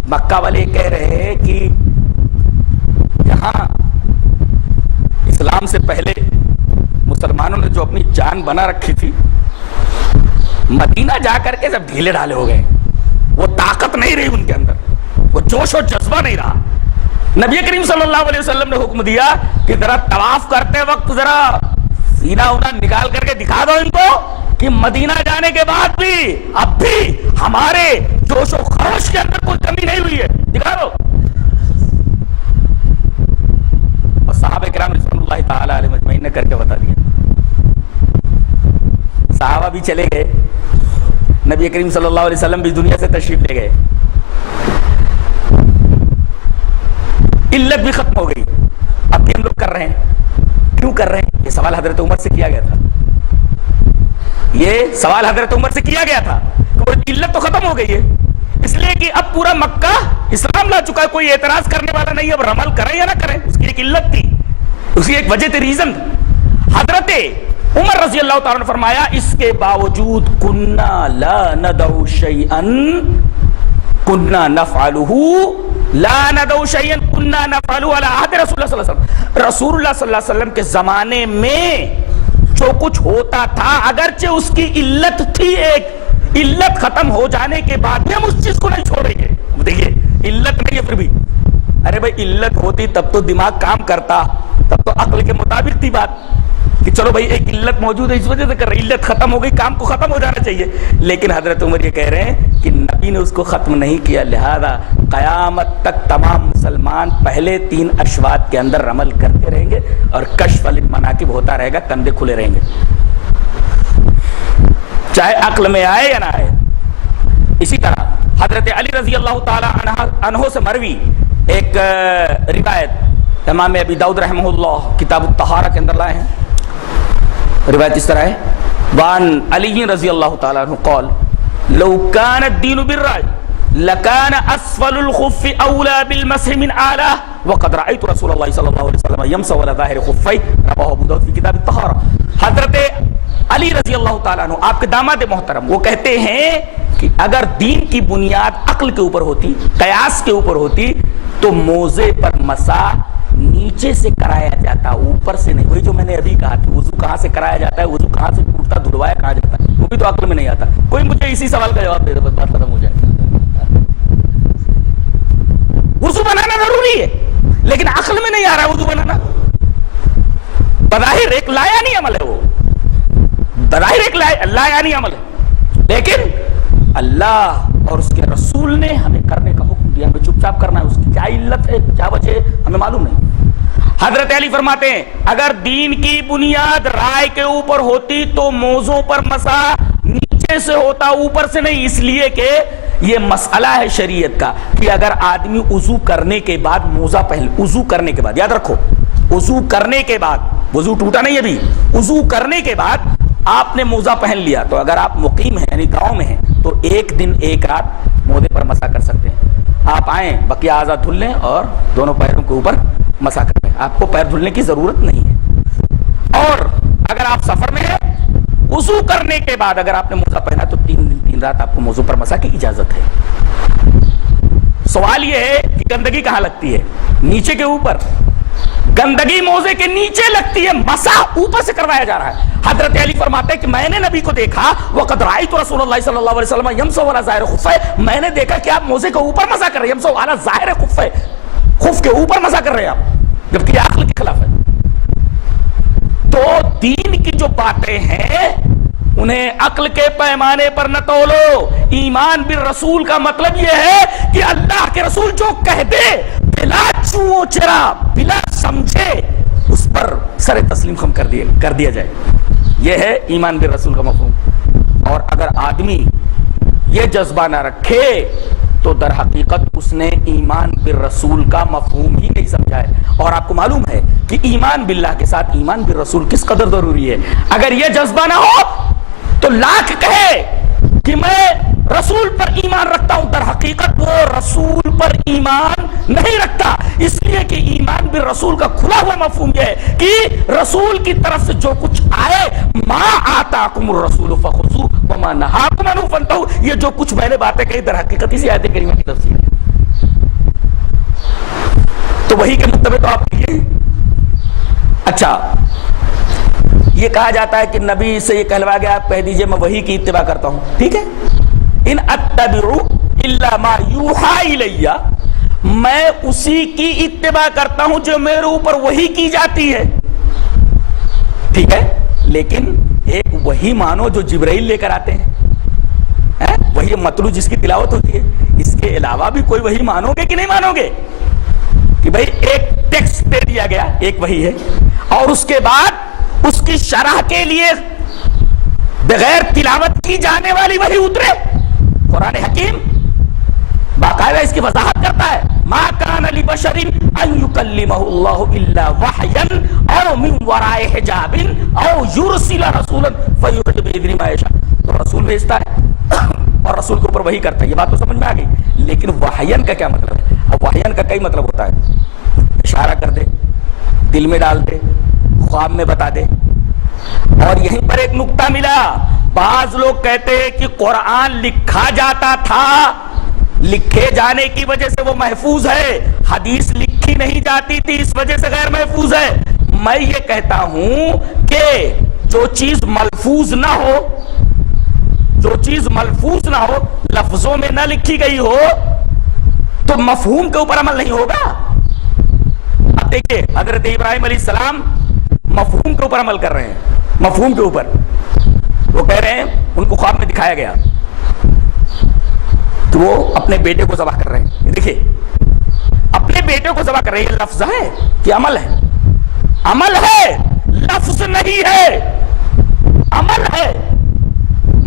مکہ والے کہہ رہے ہیں کہ جہاں اسلام سے پہلے مسلمانوں نے جو اپنی جان بنا رکھی تھی، مدینہ جا کر کے جب ڈھیلے ڈھالے ہو گئے، وہ طاقت نہیں رہی ان کے اندر، وہ جوش و جذبہ نہیں رہا. نبی کریم صلی اللہ علیہ وسلم نے حکم دیا کہ ذرا طواف کرتے وقت ذرا سینہ اونا نکال کر کے دکھا دو ان کو کہ مدینہ جانے کے بعد بھی اب بھی ہمارے جوش و خروش کے اندر کوئی کمی نہیں ہوئی ہے، دکھا دو. اور صحابہ کرام رضوان اللہ تعالی علیہم اجمعین نے کر کے بتا دیا. صحابہ بھی چلے گئے، نبی کریم صلی اللہ علیہ وسلم بھی دنیا سے تشریف لے گئے، علت بھی ختم ہو گئی. اب بھی ہم لوگ کر رہے ہیں، کیوں کر رہے ہیں؟ یہ سوال حضرت عمر سے کیا گیا تھا، یہ سوال حضرت عمر سے کیا گیا تھا کہ علت تو ختم ہو گئی ہے، اس لیے کہ اب پورا مکہ اسلام لا چکا ہے، کوئی اعتراض کرنے والا نہیں. اب رمل کریں یا نہ کریں، اس کی ایک علت تھی، اس کی ایک وجہ تھی، ریزن. حضرت عمر رضی اللہ تعالیٰ نے فرمایا اس کے باوجود کننا لا ندعو شیئا کننا نفعلہ لا ندعو شیئا کننا نفعلہ علی عہد رسول اللہ صلی اللہ علیہ وسلم. رسول اللہ صلی اللہ علیہ وسلم کے زمانے میں جو کچھ ہوتا تھا اگرچہ اس کی علت تھی، ایک علت ختم ہو جانے کے بعد بھی ہم اس چیز کو نہیں چھوڑیں گے. دیکھیے علت نہیں ہے پھر بھی، ارے بھائی علت ہوتی تب تو دماغ کام کرتا، تب تو عقل کے مطابق تھی بات کہ چلو بھائی ایک علت موجود ہے اس وجہ سے کر رہے، علت ختم ہو گئی، کام کو ختم ہو جانا چاہیے. لیکن حضرت عمر یہ کہہ رہے ہیں کہ نبی نے اس کو ختم نہیں کیا، لہذا قیامت تک تمام مسلمان پہلے 3 اشواط کے اندر عمل کرتے رہیں گے اور کشف المناقب ہوتا رہے گا، کندھے کھلے رہیں گے، چاہے عقل میں آئے یا نہ آئے. اسی طرح حضرت علی رضی اللہ تعالی عنہ سے مروی ایک روایت امام ابی داؤد رحمہ اللہ کتاب الطہارہ کے اندر لائے ہیں. روایت اس طرح ہے، وان علی رضی اللہ تعالیٰ عنہ قال لو کان الدین بالرأی لکان اسفل الخف اولا بالمسح من اعلیٰ وقد رأیت رسول اللہ صلی اللہ علیہ وسلم یمسح علی ظاہر خفی رواه ابو داؤد فی کتاب الطہارہ. حضرت علی رضی اللہ تعالیٰ عنہ آپ کے داماد محترم وہ کہتے ہیں کہ اگر دین کی بنیاد عقل کے اوپر ہوتی، قیاس کے اوپر ہوتی تو موزے پر مسح نیچے سے کرایا جاتا، اوپر سے نہیں. وہی جو میں نے ابھی کہا کہ وضو کہاں سے کرایا جاتا ہے، وضو کہاں سے ٹوٹتا دھلوایا کہاں جاتا ہے، وہ بھی تو عقل میں نہیں آتا. کوئی مجھے اسی سوال کا جواب دے دے، بس بات ختم ہو جائے. وضو بنانا ضروری ہے لیکن عقل میں نہیں آ رہا وضو بنانا. بظاہر ایک لایانی عمل ہے, وہ بظاہر ایک لایانی عمل ہے, لیکن اللہ اور اس کے رسول نے ہمیں کرنے کا حکم دیا, ہمیں چپ چاپ کرنا ہے. اس کی کیا علت ہے, کیا وجہ ہے, ہمیں معلوم نہیں. حضرت علی فرماتے ہیں اگر دین کی بنیاد رائے کے اوپر ہوتی تو موزوں پر مسح نیچے سے ہوتا, اوپر سے نہیں. اس لیے کہ یہ مسئلہ ہے شریعت کا کہ اگر آدمی وضو کرنے کے بعد موزہ پہن, وضو کرنے کے بعد, یاد رکھو, وضو کرنے کے بعد, وضو ٹوٹا نہیں ابھی, وضو کرنے کے بعد آپ نے موزہ پہن لیا, تو اگر آپ مقیم ہیں یعنی گاؤں میں ہیں تو ایک دن ایک رات موزے پر مسح کر سکتے ہیں. آپ آئیں بقیہ اعضاء دھل لیں اور دونوں پیروں کے اوپر مسح کر لیں, آپ کو پیر دھلنے کی ضرورت نہیں ہے. اور اگر آپ سفر میں ہیں, وضو کرنے کے بعد اگر آپ نے موزہ پہنا تو 3 دن 3 رات آپ کو موضوع پر مسح کی اجازت ہے. سوال یہ ہے کہ گندگی کہاں لگتی ہے, نیچے کے اوپر. گندگی موزے کے نیچے لگتی ہے, مسح اوپر سے کروایا جا رہا ہے. حضرت علی فرماتے ہیں کہ میں نے نبی کو دیکھا, وقد رأیت رسول اللہ صلی اللہ علیہ وسلم یمسح علی ظاہر خفہ, میں نے دیکھا کہ آپ موزے کے اوپر مسح کر رہے ہیں, یمسح علی ظاہر خفہ, خف کے اوپر مسح کر رہے ہیں آپ, جبکہ یہ عقل کے خلاف ہے. تو دین کی جو باتیں ہیں انہیں عقل کے پیمانے پر نہ تولو. ایمان بالرسول کا مطلب یہ ہے کہ اللہ کے رسول جو کہہ دے بلا چوں چرا, بلا سمجھے, اس پر سر تسلیم خم کر دیا جائے. یہ ہے ایمان بالرسول کا مفہوم. اور اگر آدمی یہ جذبہ نہ رکھے تو در حقیقت اس نے ایمان بالرسول کا مفہوم ہی نہیں سمجھا ہے. اور آپ کو معلوم ہے کہ ایمان باللہ کے ساتھ ایمان بالرسول کس قدر ضروری ہے. اگر یہ جذبہ نہ ہو تو لاکھ کہے کہ میں رسول پر ایمان رکھتا ہوں, در حقیقت وہ رسول پر ایمان نہیں رکھتا. اس لیے کہ ایمان بالرسول کا کھلا ہوا مفہوم یہ ہے کہ رسول کی طرف سے جو کچھ آئے, ما آتاکم الرسول فخذوہ وما نہاکم عنہ فانتہوا, یہ جو کچھ میں نے باتیں کہی در حقیقت اسی آیت کریمہ کی تفسیر ہے. تو وہی کے مطابق تو آپ کیجئے. اچھا, یہ کہا جاتا ہے کہ نبی سے یہ کہلوا گیا, آپ کہہ دیجئے میں وہی کی اتباع کرتا ہوں. ٹھیک ہے, ان اتبع الا ما یوحی الی, میں اسی کی اتباع کرتا ہوں جو میرے اوپر وحی کی جاتی ہے. ٹھیک ہے, لیکن ایک وحی مانو جو جبرائیل لے کر آتے ہیں, وہی متلو جس کی تلاوت ہوتی ہے. اس کے علاوہ بھی کوئی وحی مانو گے کہ نہیں مانو گے کہ بھئی ایک ٹیکسٹ دے دیا گیا, ایک وحی ہے, اور اس کے بعد اس کی شرح کے لیے بغیر تلاوت کی جانے والی وحی اترے. قرآن حکیم باقاعدہ اس کی وضاحت کرتا ہے, ما کان لبشر ان یکلمہ اللہ الا وحیا او من وراء حجاب او یرسل رسولا فیوحی باذن ما یشاء. تو رسول بھیجتا ہے اور رسول کے اوپر وحی کرتا ہے, یہ بات تو سمجھ میں آ گئی. لیکن وحین کا کیا مطلب ہے؟ اب وحین کا کئی مطلب ہوتا ہے, اشارہ کر دے, دل میں ڈال دے, خواب میں بتا دے. اور یہیں پر ایک نقطہ ملا, بعض لوگ کہتے ہیں کہ قرآن لکھا جاتا تھا, لکھے جانے کی وجہ سے وہ محفوظ ہے, حدیث لکھی نہیں جاتی تھی اس وجہ سے غیر محفوظ ہے. میں یہ کہتا ہوں کہ جو چیز ملفوظ نہ ہو, جو چیز ملفوظ نہ ہو, لفظوں میں نہ لکھی گئی ہو, تو مفہوم کے اوپر عمل نہیں ہوگا. اب دیکھیں حضرت ابراہیم علیہ السلام مفہوم کے اوپر عمل کر رہے ہیں, مفہوم کے اوپر. وہ کہہ رہے ہیں, ان کو خواب میں دکھایا گیا تو وہ اپنے بیٹے کو ذبح کر رہے ہیں. دیکھیں اپنے بیٹے کو ذبح کر رہے ہیں, یہ لفظ ہے کہ عمل ہے؟ عمل ہے, لفظ نہیں ہے. عمل ہے,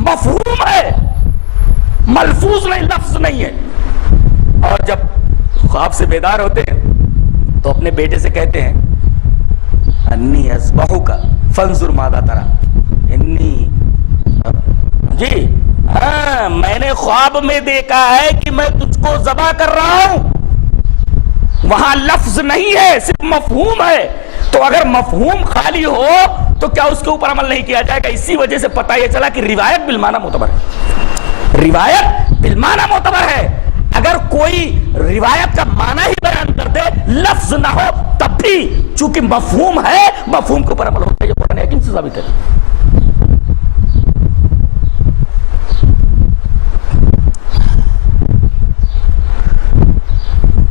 مفہوم ہے, ملفوظ نہیں, لفظ نہیں ہے. اور جب خواب سے بیدار ہوتے ہیں تو اپنے بیٹے سے کہتے ہیں انی اذبحک فانظر ماذا تری, انی, جی ہاں میں نے خواب میں دیکھا ہے کہ میں تجھ کو ذبح کر رہا ہوں. وہاں لفظ نہیں ہے, صرف مفہوم ہے. تو اگر مفہوم خالی ہو تو کیا اس کے اوپر عمل نہیں کیا جائے گا؟ اسی وجہ سے پتہ یہ چلا کہ روایت بالمعنی معتبر ہے, روایت بالمعنی معتبر ہے. اگر کوئی روایت کا معنی ہی بیان کر دے, لفظ نہ ہو, تب بھی چونکہ مفہوم ہے, مفہوم کے اوپر عمل ہوتا ہے. یہ قرآن حکیم سے ثابت ہے.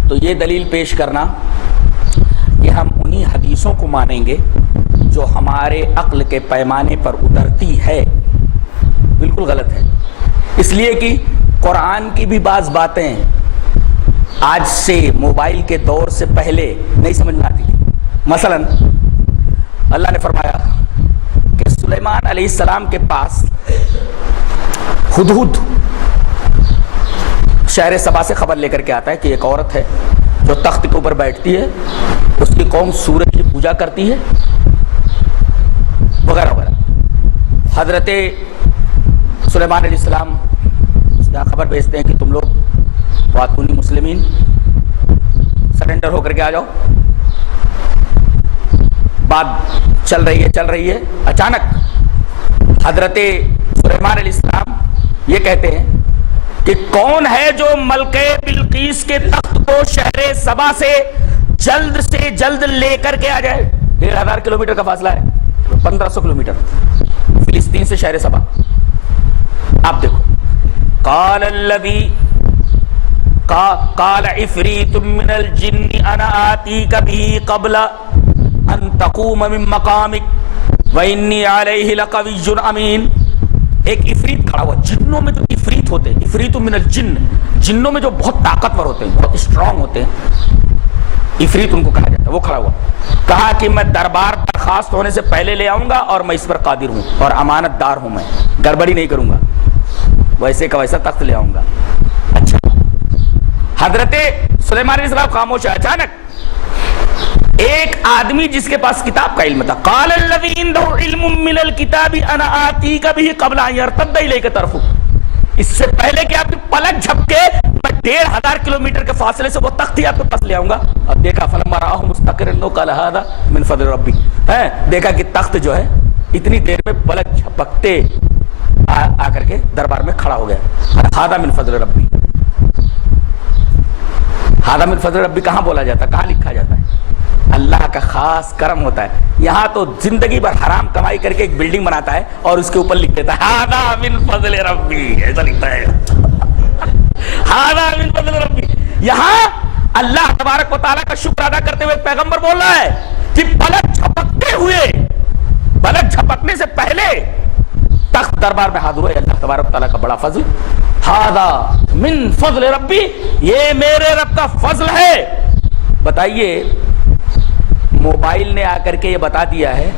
تو یہ دلیل پیش کرنا کہ ہم انہی حدیثوں کو مانیں گے جو ہمارے عقل کے پیمانے پر اترتی ہے، بالکل غلط ہے. اس لیے کہ قرآن کی بھی بعض باتیں آج سے موبائل کے دور سے پہلے نہیں سمجھ میں آتی. مثلا اللہ نے فرمایا کہ سلیمان علیہ السلام کے پاس ہدہد شہر سبا سے خبر لے کر کے آتا ہے کہ ایک عورت ہے جو تخت کے اوپر بیٹھتی ہے، اس کی قوم سورج کی پوجا کرتی ہے وغیرہ وغیرہ. حضرت سلیمان علیہ السلام خبر بھیجتے ہیں کہ تم لوگ واتونی مسلمین سرنڈر ہو کر کے آ جاؤ. بات چل رہی ہے اچانک حضرت سلیمان علیہ السلام یہ کہتے ہیں کہ کون ہے جو ملکہ بلقیس کے تخت کو شہر سبا سے جلد لے کر کے آ جائے. 1500 کلومیٹر کا فاصلہ ہے، 1500 کلومیٹر فلسطین سے شہر سبا. آپ دیکھو، قال عفریت من الجن انا آتیک به قبل ان تقوم من مقامک وانی علیہ لقوی امین. ایک عفریت کھڑا ہوا. جنوں میں جو عفریت ہوتے ہیں، عفریت من الجن، جنوں میں جو بہت طاقتور ہوتے ہیں، بہت اسٹرانگ ہوتے ہیں، عفریت ان کو کہا جاتا ہے. وہ کھڑا ہوا، کہا کہ میں دربار برخاست ہونے سے پہلے لے آؤں گا اور میں اس پر قادر ہوں اور امانت دار ہوں، میں گڑبڑی نہیں کروں گا، ویسے کا ویسا تخت لے آؤں گا. اچھا، حضرت سلیمان علیہ السلام خاموش ہے. اچانک ایک آدمی جس کے پاس کتاب کا علم تھا، قال الذی عنده علم من الکتاب انا آتیک به قبل ان یرتد الیک طرفک. اس سے پہلے کہ آپ کی پلک جھپکے میں 1500 کلومیٹر کے فاصلے سے وہ تخت ہی آپ کے پاس لے آؤں گا. اب دیکھا فلما رآہ مستقرا قال ھذا من فضل ربی. دیکھا کہ تخت جو ہے اتنی دیر میں پلک جھپکتے آ کر کے دربار میں کھڑا ہو گیا. ھذا من فضل ربی. ھذا من فضل ربی کہاں بولا جاتا ہے، کہاں لکھا جاتا ہے؟ اللہ کا خاص کرم ہوتا ہے. یہاں تو زندگی بھر حرام کمائی کر کے ایک بلڈنگ بناتا ہے اور اس کے اوپر لکھ دیتا ہے ھذا من فضل ربی، ایسا لکھتا ہے ھذا من فضل ربی. یہاں اللہ تبارک و تعالیٰ کا شکر ادا کرتے ہوئے پیغمبر بول رہا ہے کہ پلک جھپکتے ہوئے، پلک جھپکنے سے پہلے تخت دربار میں حاضر ہوئے. اللہ تبارک و تعالیٰ کا بڑا فضل. ھذا من فضل ربی، یہ میرے رب کا فضل ہے. بتائیے، موبائل نے آ کر کے یہ بتا دیا ہے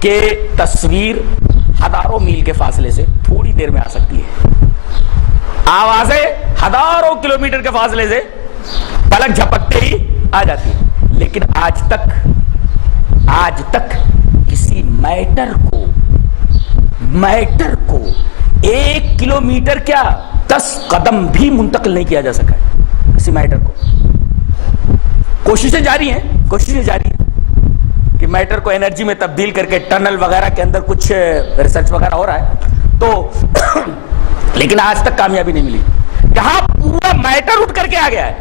کہ تصویر ہزاروں میل کے فاصلے سے تھوڑی دیر میں آ سکتی ہے، آوازیں ہزاروں کلومیٹر کے فاصلے سے پلک جھپکتے ہی آ جاتی ہے. لیکن آج تک کسی میٹر کو 1 کلومیٹر کیا 10 قدم بھی منتقل نہیں کیا جا سکا ہے کسی میٹر کو. کوششیں جاری ہیں کہ میٹر کو انرجی میں تبدیل کر کے ٹنل وغیرہ کے اندر کچھ ریسرچ وغیرہ ہو رہا ہے تو لیکن آج تک کامیابی نہیں ملی. یہاں پورا میٹر اٹھ کر کے آ گیا ہے.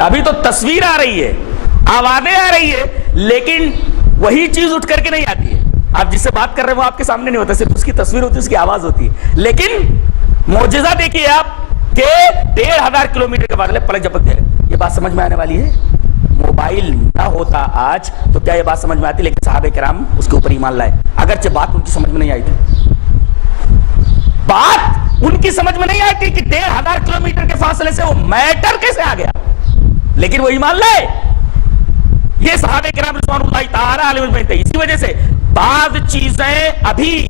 ابھی تو تصویر آ رہی ہے، آوازیں آ رہی ہے، لیکن وہی چیز اٹھ کر کے نہیں آتی ہے. آپ جس سے بات کر رہے ہیں وہ آپ کے سامنے نہیں ہوتا، صرف اس کی تصویر ہوتی ہے، اس کی آواز ہوتی ہے. لیکن معجزہ دیکھیے آپ کہ 1500 کلومیٹر کے فاصلے پلک جھپکتے ہیں. یہ بات سمجھ میں آنے والی ہے. موبائل نہ ہوتا آج تو کیا یہ بات سمجھ میں آتی؟ لیکن صحابہ کرام اس کے اوپر ایمان لائے، اگرچہ بات ان کی سمجھ میں نہیں آئی تھی. بات ان کی سمجھ میں نہیں آئی تھی کہ 1500 کلومیٹر کے فاصلے سے وہ میٹر کیسے آ گیا، لیکن وہ ایمان لائے. یہ صحابہ کرام رضوان اللہ تعالی علیہم اجمعین تھے. اسی وجہ سے بعض چیزیں ابھی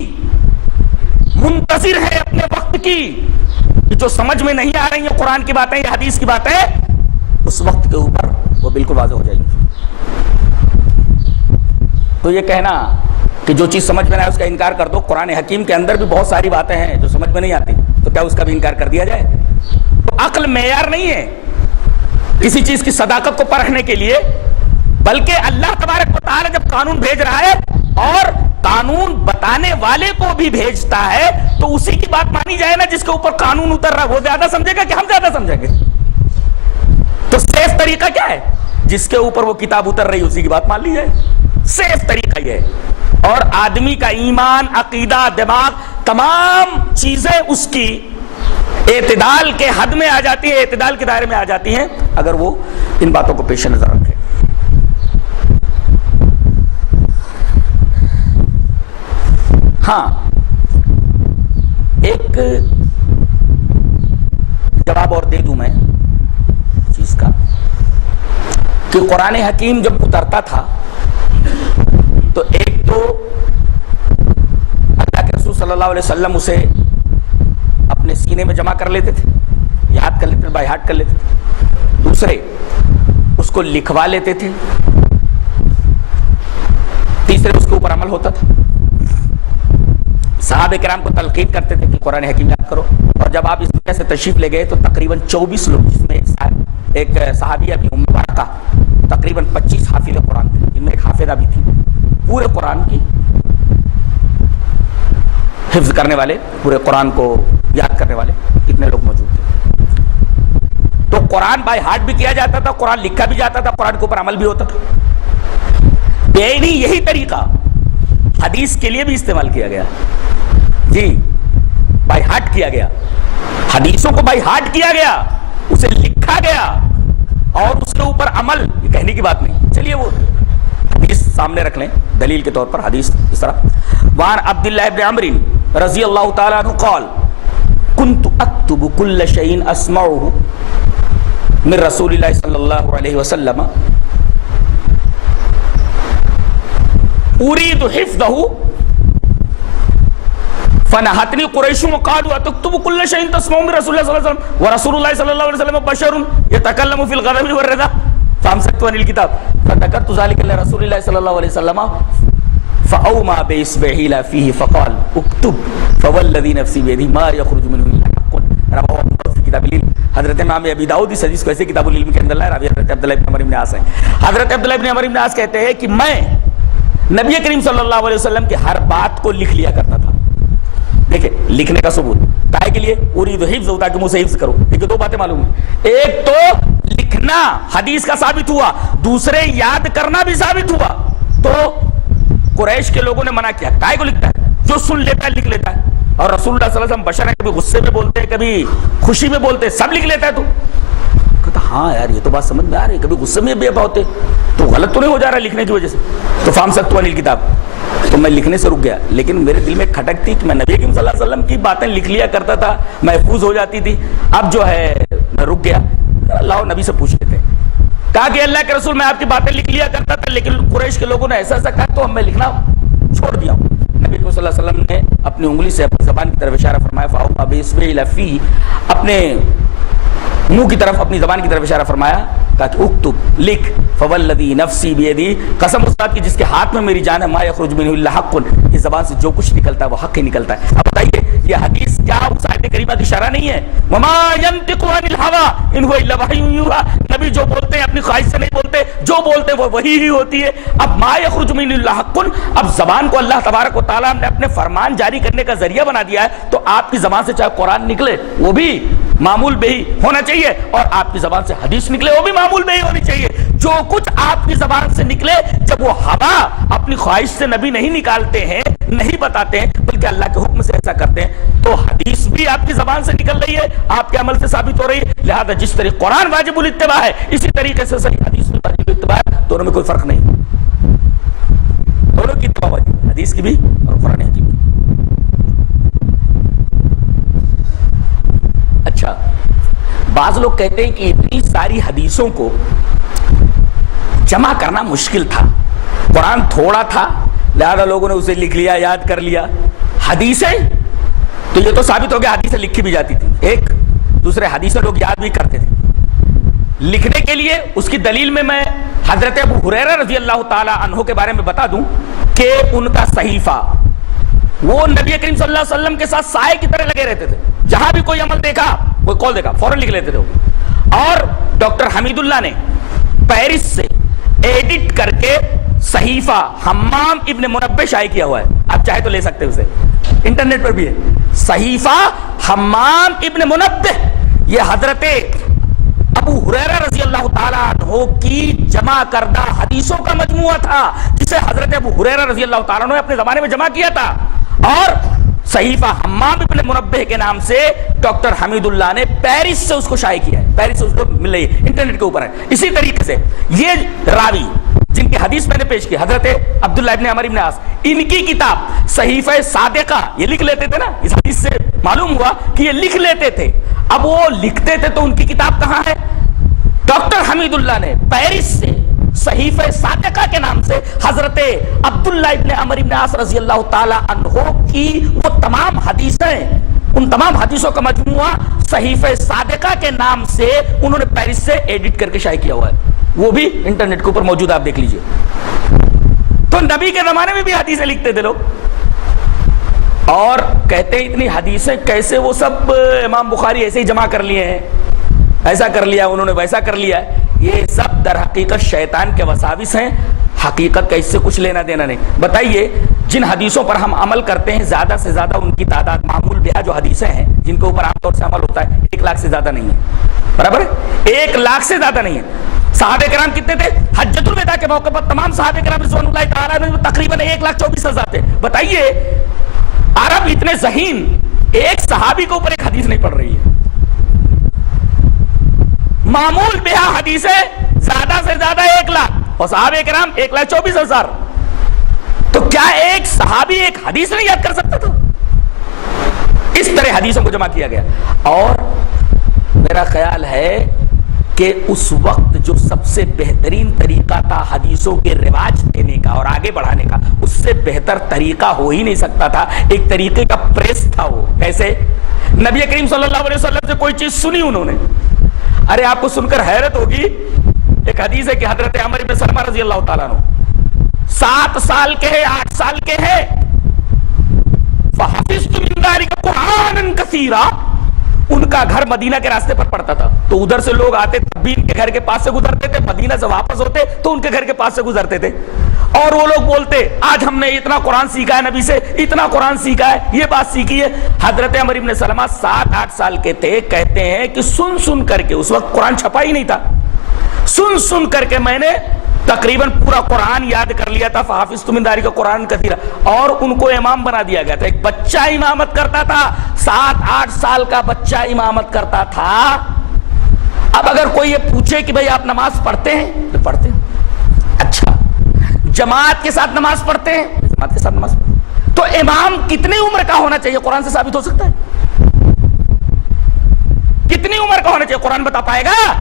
منتظر ہیں اپنے وقت کی، جو سمجھ میں نہیں آ رہی ہیں قرآن کی باتیں یا حدیث کی باتیں، اس وقت کے اوپر وہ بالکل واضح ہو جائے گی. تو یہ کہنا کہ جو چیز سمجھ میں نہ آئے اس کا انکار کر دو، قرآن حکیم کے اندر بھی بہت ساری باتیں ہیں جو سمجھ میں نہیں آتی، تو کیا اس کا بھی انکار کر دیا جائے؟ تو عقل معیار نہیں ہے کسی چیز کی صداقت کو پرکھنے کے لیے، بلکہ اللہ تبارک و تعالی جب قانون بھیج رہا ہے اور قانون بتانے والے کو بھی بھیجتا ہے تو اسی کی بات مانی جائے نا جس کے اوپر قانون اتر رہا ہے. وہ زیادہ سمجھے گا کہ ہم زیادہ سمجھیں گے؟ تو سیف طریقہ کیا ہے؟ جس کے اوپر وہ کتاب اتر رہی ہے اسی کی بات مان لی جائے. سیف طریقہ یہ ہے. اور آدمی کا ایمان، عقیدہ، دماغ، تمام چیزیں اس کی اعتدال کے حد میں آ جاتی ہے، اعتدال کے دائرے میں آ جاتی ہیں اگر وہ ان باتوں کو پیش نظر رکھے۔ ہاں، ایک جواب اور دے دوں میں چیز کا کہ قرآن حکیم جب اترتا تھا تو ایک تو اللہ کے رسول صلی اللہ علیہ وسلم اسے اپنے سینے میں جمع کر لیتے تھے، یاد کر لیتے تھے، بائی ہارٹ کر لیتے تھے۔ دوسرے اس کو لکھوا لیتے تھے، تیسرے اس کے اوپر عمل ہوتا تھا۔ صحابہ کرام کو تلقین کرتے تھے کہ قرآن حکیم یاد کرو، اور جب آپ اس دنیا سے تشریف لے گئے تو تقریباً 24 لوگ، جس میں ایک صحابیہ بھی ام ورقہ، تقریباً 25 حافظ قرآن تھے، جن میں ایک حافظہ بھی تھی، پورے قرآن کی حفظ کرنے والے، پورے قرآن کو یاد کرنے والے اتنے لوگ موجود تھے۔ تو قرآن بائی ہارٹ بھی کیا جاتا تھا، قرآن لکھا بھی جاتا تھا، قرآن کے اوپر عمل بھی ہوتا تھا۔ بینی یہی طریقہ حدیث کے لیے بھی استعمال کیا گیا، جی بائی ہارٹ کیا گیا، حدیثوں کو بائی ہارٹ کیا گیا، اسے لکھا گیا اور اس کے اوپر عمل، یہ کہنے کی بات نہیں۔ چلیے وہ حدیث سامنے رکھ لیں دلیل کے طور پر، حدیث اس طرح وان عبداللہ ابن عمرو رضی اللہ تعالیٰ عنہ قال كنت اکتب كل شيء اسمعه من رسول اللہ صلی اللہ علیہ وسلم اريد حفظه فنهتني قریش وقالوا اتكتب كل شيء تسمعه من رسول اللہ صلی اللہ علیہ وسلم ورسول اللہ صلی اللہ علیہ وسلم بشر يتكلم في الغضب والرضا فامسكت عن الكتاب فذكرت ذلك لرسول الله صلى الله عليه وسلم فأومى بإصبعه إلى فيه فقال اكتب فوالذي نفسي بيده ما يخرج منه إلا حق رواه في كتاب العلم۔ حضرت امام ابی داؤد اس حدیث کو ایسے کتاب العلم کے اندر لائے، راوی حضرت عبداللہ ابن عمر بن عاص ہے۔ حضرت عبداللہ ابن عمر بن عاص کہتے ہیں کہ میں نبی کریم صلی اللہ علیہ وسلم کی ہر بات کو لکھ لیا کرتا تھا۔ دیکھیں لکھنے کا ثبوت کائے کے لیے، اريد حفظ ہوتا کہ منہ سے حفظ کرو، دیکھیں دو باتیں معلوم ہیں، ایک تو لکھنا حدیث کا ثابت ہوا، دوسرے یاد کرنا بھی ثابت ہوا۔ تو قریش کے لوگوں نے منع کیا، کائے کو لکھتا ہے؟ جو سن لیتا ہے لکھ لیتا ہے، اور رسول اللہ صلی اللہ علیہ وسلم بشر ہے، کبھی غصے میں بولتے ہیں، کبھی خوشی میں بولتے ہیں، سب لکھ لیتا ہے۔ تو کہتا ہاں یار یہ تو بات سمجھ میں آ رہی ہے، کبھی غصے میں بے ہوتے تو غلط تو نہیں ہو جا رہا لکھنے کی وجہ سے۔ تو فام سکت عن الکتاب، تو میں لکھنے سے رک گیا، لیکن میرے دل میں کھٹک تھی کہ میں نبی کریم صلی اللہ علیہ وسلم کی باتیں لکھ لیا کرتا تھا، محفوظ ہو جاتی تھی، اب جو ہے میں رک گیا، اللہ نبی سے پوچھ لیتے۔ کہا کہ اللہ کے رسول میں آپ کی باتیں لکھ لیا کرتا تھا، لیکن قریش کے لوگوں نے ایسا ایسا کہا تو میں لکھنا چھوڑ دیا ہوں۔ نبی صلی اللہ علیہ وسلم نے اپنی انگلی سے اپنی زبان کی طرف اشارہ فرمایا، فاؤما بِإِصْبِعِهِ إِلَى فِيهِ، اپنے منہ کی طرف، اپنی زبان کی طرف اشارہ فرمایا، کہا کہ اکتب لکھ، فوالذی نفسی بیدی، قسم اس ذات کی جس کے ہاتھ میں میری جان ہے، ما یخرج منہ الا حق، اس زبان سے جو کچھ نکلتا ہے وہ حق ہی نکلتا ہے۔ اب بتائیے یہ حدیث کیا اس آیت کریمہ کی اشارہ نہیں ہے؟ وما ینطق عن الہوی ان هو الا وحی یوحی، نبی جو بولتے ہیں اپنی خواہش سے نہیں بولتے، جو بولتے ہیں وہ وحی ہی ہوتی ہے۔ اب ما یخرج منہ الا حق، اب زبان کو اللہ تبارک و تعالیٰ نے اپنے فرمان جاری کرنے کا ذریعہ بنا دیا ہے، تو آپ کی زبان سے چاہے قرآن نکلے وہ بھی معمول بہی ہونا چاہیے، اور آپ کی زبان سے حدیث نکلے وہ بھی معمول بہی ہونی چاہیے۔ جو کچھ آپ کی زبان سے نکلے، جب وہ ہوا اپنی خواہش سے نبی نہیں نکالتے ہیں، نہیں بتاتے ہیں، بلکہ اللہ کے حکم سے ایسا کرتے ہیں، تو حدیث بھی آپ کی زبان سے نکل رہی ہے، آپ کے عمل سے ثابت ہو رہی ہے۔ لہذا جس طریقے قرآن واجب الاتباع ہے، اسی طریقے سے صحیح حدیث بھی واجب الاتباع ہے، دونوں میں کوئی فرق نہیں، دونوں کی اتباع واجب، حدیث کی بھی اور قرآن حکیم کی۔ اچھا، بعض لوگ کہتے ہیں کہ اتنی ساری حدیثوں کو جمع کرنا مشکل تھا، قرآن تھوڑا تھا لہذا لوگوں نے اسے لکھ لیا، یاد کر لیا۔ حدیثیں تو یہ تو ثابت ہو گیا حدیثیں لکھی بھی جاتی تھی، ایک دوسرے حدیثیں لوگ یاد بھی کرتے تھے۔ لکھنے کے لیے اس کی دلیل میں حضرت ابو ہریرہ رضی اللہ تعالی عنہ کے بارے میں بتا دوں کہ ان کا صحیفہ، وہ نبی کریم صلی اللہ علیہ وسلم کے ساتھ سائے کی طرح لگے رہتے تھے، جہاں بھی کوئی عمل دیکھا، کوئی قول دیکھا، فوراً لکھ لیتے تھے۔ اور ڈاکٹر حمید اللہ نے پیرس سے ایڈٹ کر کے صحیفہ حمام ابن منبہ شائع کیا ہوا ہے، آپ چاہے تو لے سکتے ہیں اسے، انٹرنیٹ پر بھی ہے، صحیفہ حمام ابن منبہ۔ یہ حضرت ابو ہریرہ رضی اللہ تعالیٰ عنہ کی جمع کردہ حدیثوں کا مجموعہ تھا، جسے حضرت ابو ہریرہ رضی اللہ تعالیٰ عنہ نے اپنے زمانے میں جمع کیا تھا، اور صحیفہ حمام ابن منبہ کے نام سے ڈاکٹر حمید اللہ نے پیرس سے اس کو شائع کیا ہے، پیرس سے اس کو مل رہی ہے، انٹرنیٹ کے اوپر ہے۔ اسی طریقے سے یہ راوی جن کی حدیث میں نے پیش کی، حضرت عبداللہ ابن عمر ابن عاص، ان کی کتاب صحیفہ صادقہ یہ لکھ لیتے تھے نا، اس حدیث سے معلوم ہوا کہ یہ لکھ لیتے تھے۔ اب وہ لکھتے تھے تو ان کی کتاب کہاں ہے؟ ڈاکٹر حمید اللہ نے پیرس سے صحیفہ صادقہ کے نام سے حضرت عبداللہ ابن عمر ابن عاص رضی اللہ تعالی عنہ کی وہ تمام حدیثیں، ان تمام حدیثوں کا مجموعہ صحیفہ صادقہ کے نام سے انہوں نے پیرس سے ایڈٹ کر کے شائع کیا ہوا ہے، وہ بھی انٹرنیٹ کے اوپر موجود ہے، آپ دیکھ لیجئے۔ تو نبی کے زمانے میں بھی حدیثیں لکھتے تھے لوگ، اور کہتے ہیں اتنی حدیثیں کیسے وہ سب امام بخاری ایسے ہی جمع کر لیے ہیں، ایسا کر لیا انہوں نے، ویسا کر لیا ہے۔ یہ سب در حقیقت شیطان کے وساوس ہیں، حقیقت کا اس سے کچھ لینا دینا نہیں۔ بتائیے جن حدیثوں پر ہم عمل کرتے ہیں زیادہ سے زیادہ ان کی تعداد معمول بہا جو حدیثیں ہیں جن کے اوپر عام طور سے عمل ہوتا ہے 1 لاکھ سے زیادہ نہیں ہے، برابر ہے؟ 1 لاکھ سے زیادہ نہیں ہے۔ صحابہ کرام کتنے تھے؟ حجۃ الوداع کے موقع پر تمام صحابہ کرام رضوان اللہ تعالیٰ عنہم تقریباً 1,24,000 تھے۔ بتائیے عرب اتنے ذہین، ایک صحابی کے اوپر ایک حدیث نہیں پڑھ رہی ہے، معمول بہا حدیثیں زیادہ سے زیادہ 1 لاکھ، اور صحابہ کرام 1,24,000۔ تو کیا ایک صحابی ایک حدیث نہیں یاد کر سکتا تھا؟ اس طرح حدیثوں کو جمع کیا گیا۔ اور میرا خیال ہے کہ اس وقت جو سب سے بہترین طریقہ تھا حدیثوں کے رواج دینے کا اور آگے بڑھانے کا، اس سے بہتر طریقہ ہو ہی نہیں سکتا تھا۔ ایک طریقے کا پریس تھا، وہ کیسے؟ نبی کریم صلی اللہ علیہ وسلم سے کوئی چیز سنی انہوں نے، ارے آپ کو سن کر حیرت ہوگی، ایک حدیث ہے کہ حضرت عمر بن سلمہ رضی اللہ تعالیٰ عنہ 7 سال کے ہیں، 8 سال کے ہیں، فَحَفِظْتُ مِنْ ذَلِكَ قُرْآنًا كَثِيرًا، ان کا گھر مدینہ کے راستے پر پڑتا تھا، تو ادھر سے لوگ آتے تب بھی ان کے گھر کے پاس سے گزرتے تھے، مدینہ سے واپس ہوتے تو ان کے گھر کے پاس سے گزرتے تھے، اور وہ لوگ بولتے آج ہم نے اتنا قرآن سیکھا ہے نبی سے، اتنا قرآن سیکھا ہے، یہ بات سیکھی ہے۔ حضرت عمر بن سلمہ 7-8 سال کے تھے، کہتے ہیں کہ سن سن کر کے، اس وقت قرآن چھپا ہی نہیں تھا، سن سن کر کے میں نے تقریباً پورا قرآن یاد کر لیا تھا، فحافظت من ذلک قرآن کثیرا، اور ان کو امام بنا دیا گیا تھا۔ ایک بچہ امامت کرتا تھا، 7-8 سال کا بچہ امامت کرتا تھا۔ اب اگر کوئی یہ پوچھے کہ بھئی آپ نماز پڑھتے ہیں تو پڑھتے ہیں، اچھا جماعت کے ساتھ نماز پڑھتے ہیں، جماعت کے ساتھ نماز پڑھتے ہیں، تو امام کتنی عمر کا ہونا چاہیے؟ قرآن سے ثابت ہو سکتا ہے؟ کتنی عمر کا ہونا چاہیے؟ قرآن بتا پائے گا؟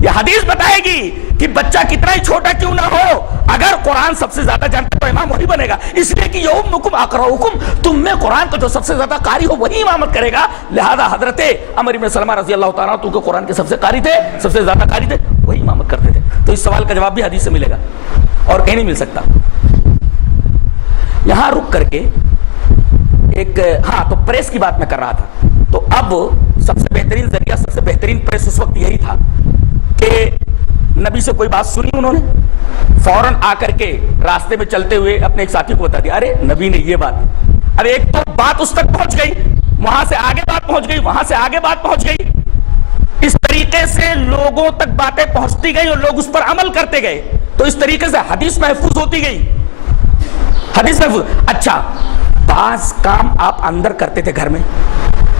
یہ حدیث بتائے گی کہ بچہ کتنا ہی چھوٹا کیوں نہ ہو، اگر قرآن سب سے زیادہ جانتا تو امام وہی بنے گا، اس لیے کہ یؤمکم اقرؤکم، تم میں قرآن کا جو سب سے زیادہ قاری ہو وہی امامت کرے گا۔ لہذا حضرت عمر بن سلمہ رضی اللہ تعالیٰ عنہ قرآن کے سب سے قاری تھے، سب سے زیادہ قاری تھے، وہی امامت کرتے تھے۔ تو اس سوال کا جواب بھی حدیث سے ملے گا اور کہیں نہیں مل سکتا۔ یہاں رک کر کے ایک تو پریس کی بات میں کر رہا تھا، تو اب سب سے بہترین ذریعہ، سب سے بہترین پریس اس وقت یہی تھا کہ نبی سے کوئی بات سنی انہوں نے، فوراً آ کر کے راستے میں چلتے ہوئے اپنے ایک ساتھی کو بتا دیا، ارے نبی نے یہ بات، اب ایک تو بات اس تک پہنچ گئی، وہاں سے آگے بات پہنچ گئی، وہاں سے آگے بات پہنچ گئی، اس طریقے سے لوگوں تک باتیں پہنچتی گئی اور لوگ اس پر عمل کرتے گئے، تو اس طریقے سے حدیث محفوظ ہوتی گئی، حدیث محفوظ۔ اچھا بعض کام آپ اندر کرتے تھے گھر میں،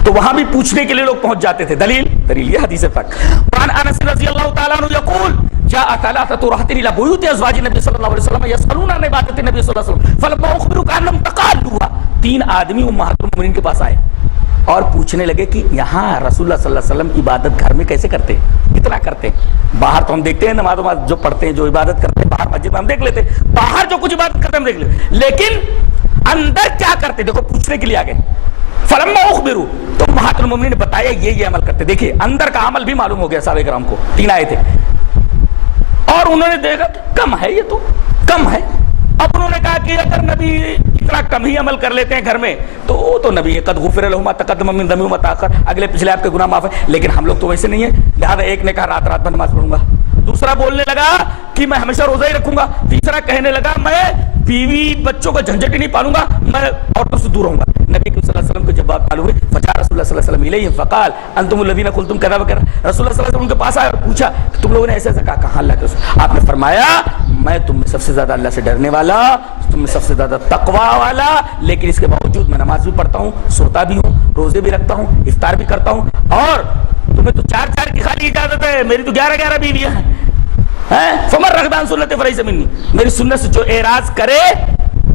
تو وہاں بھی پوچھنے کے لیے لوگ پہنچ جاتے تھے، دلیل یہ حدیث پاک۔ وعن انس رضی اللہ تعالیٰ عنہ یقول جاء ثلاثة رهط الى بيوت ازواج النبي صلی اللہ علیہ وسلم يسألون عن عبادت النبي صلی اللہ علیہ وسلم فلما اخبروا كانهم تقالوها، 3 آدمی امہات المؤمنین کے پاس آئے اور پوچھنے لگے کہ یہاں رسول اللہ صلی اللہ علیہ وسلم عبادت گھر میں کیسے کرتے ہیں، کتنا کرتے ہیں؟ باہر تو ہم دیکھتے ہیں نماز جو پڑھتے ہیں، جو عبادت کرتے ہیں باہر مسجد میں ہم دیکھ لیتے ہیں، باہر جو کچھ عبادت کرتے ہیں ہم دیکھ لیتے، لیکن اندر کیا کرتے؟ دیکھو پوچھنے کے لیے آگے، فلما اخبروا، تو امہات المؤمنین نے بتایا یہ عمل کرتے۔ دیکھیے اندر کا عمل بھی معلوم ہو گیا صحابہ کرام کو، 3 آئے تھے اور انہوں نے دیکھا کم ہے، یہ تو کم ہے۔ اب انہوں نے کہا کہ اگر نبی اتنا کم ہی عمل کر لیتے ہیں گھر میں تو نبی قد غفر لہ ما تقدم من ذنبہ وما تاخر، اگلے پچھلے آپ کے گناہ معاف ہے، لیکن ہم لوگ تو ویسے نہیں ہیں، لہذا ایک نے کہا رات بھر نماز پڑھوں گا، دوسرا بولنے لگا کہ میں ہمیشہ روزہ ہی رکھوں گا، تیسرا کہنے لگا میں بیوی بچوں کا جھنجٹ ہی نہیں پالوں گا، میں عورتوں سے دور رہوں گا۔ نبی صلی اللہ علیہ وسلم کو جب بات معلوم ہوئی فجاء رسول اللہ صلی اللہ علیہ وسلم الیہم فقال انتم الذین قلتم کذا وکذا، رسول اللہ صلی اللہ علیہ وسلم کے پاس آیا اور پوچھا تم لوگوں نے ایسا ایسا کہا، کہاں اللہ کے رسول؟ آپ نے فرمایا میں تم میں سب سے زیادہ اللہ سے ڈرنے والا، تم میں سب سے زیادہ تقوی والا، لیکن اس کے باوجود میں نماز بھی پڑھتا ہوں، سوتا بھی ہوں، روزے بھی رکھتا ہوں، افطار بھی کرتا ہوں، اور تمہیں تو 4 کی خالی اجازت ہے، میری تو 11 بیویاں ہیں۔ فمن رغب عن سنتی فلیس منی، میری سنت سے جو اعراض کرے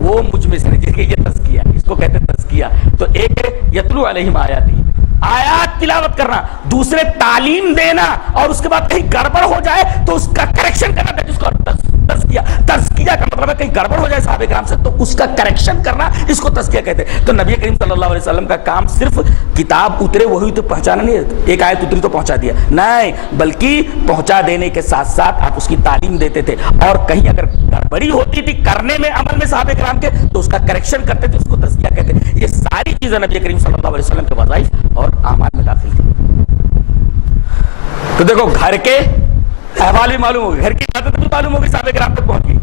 وہ مجھ میں سے نہیں۔ جس کے یہ تزکیہ، اس کو کہتے ہیں تزکیہ۔ تو ایک ہے یتلو علیہم آیاتی، آیات تلاوت کرنا، دوسرے تعلیم دینا، اور اس کے بعد کہیں گڑبڑ ہو جائے تو اس کا کریکشن کرنا، جس کو تزکیہ، تزکیہ کا مطلب ہے کہیں گڑبڑ ہو جائے صحابہ کرام سے تو اس کا کریکشن کرنا، اس کو تزکیہ کہتے ہیں۔ تو نبی کریم صلی اللہ علیہ وسلم کا کام صرف کتاب اترے وہی تو پہنچانا نہیں ہے، ایک آیت اتری تو پہنچا دیا، نہیں، بلکہ پہنچا دینے کے ساتھ ساتھ آپ اس کی تعلیم دیتے تھے، اور کہیں اگر گڑبڑی ہوتی تھی کرنے میں، عمل میں صحابہ کرام کے، تو اس کا کریکشن کرتے تھے، اس کو تزکیہ کہتے ہیں۔ یہ ساری چیزیں نبی کریم صلی اللہ علیہ وسلم کے وظائف اور اعمال میں داخل تھی۔ تو دیکھو گھر کے احوال بھی معلوم ہو گئے، گھر کی عادت بھی معلوم ہو گئی، صحابہ کرام تک پہنچ گئی،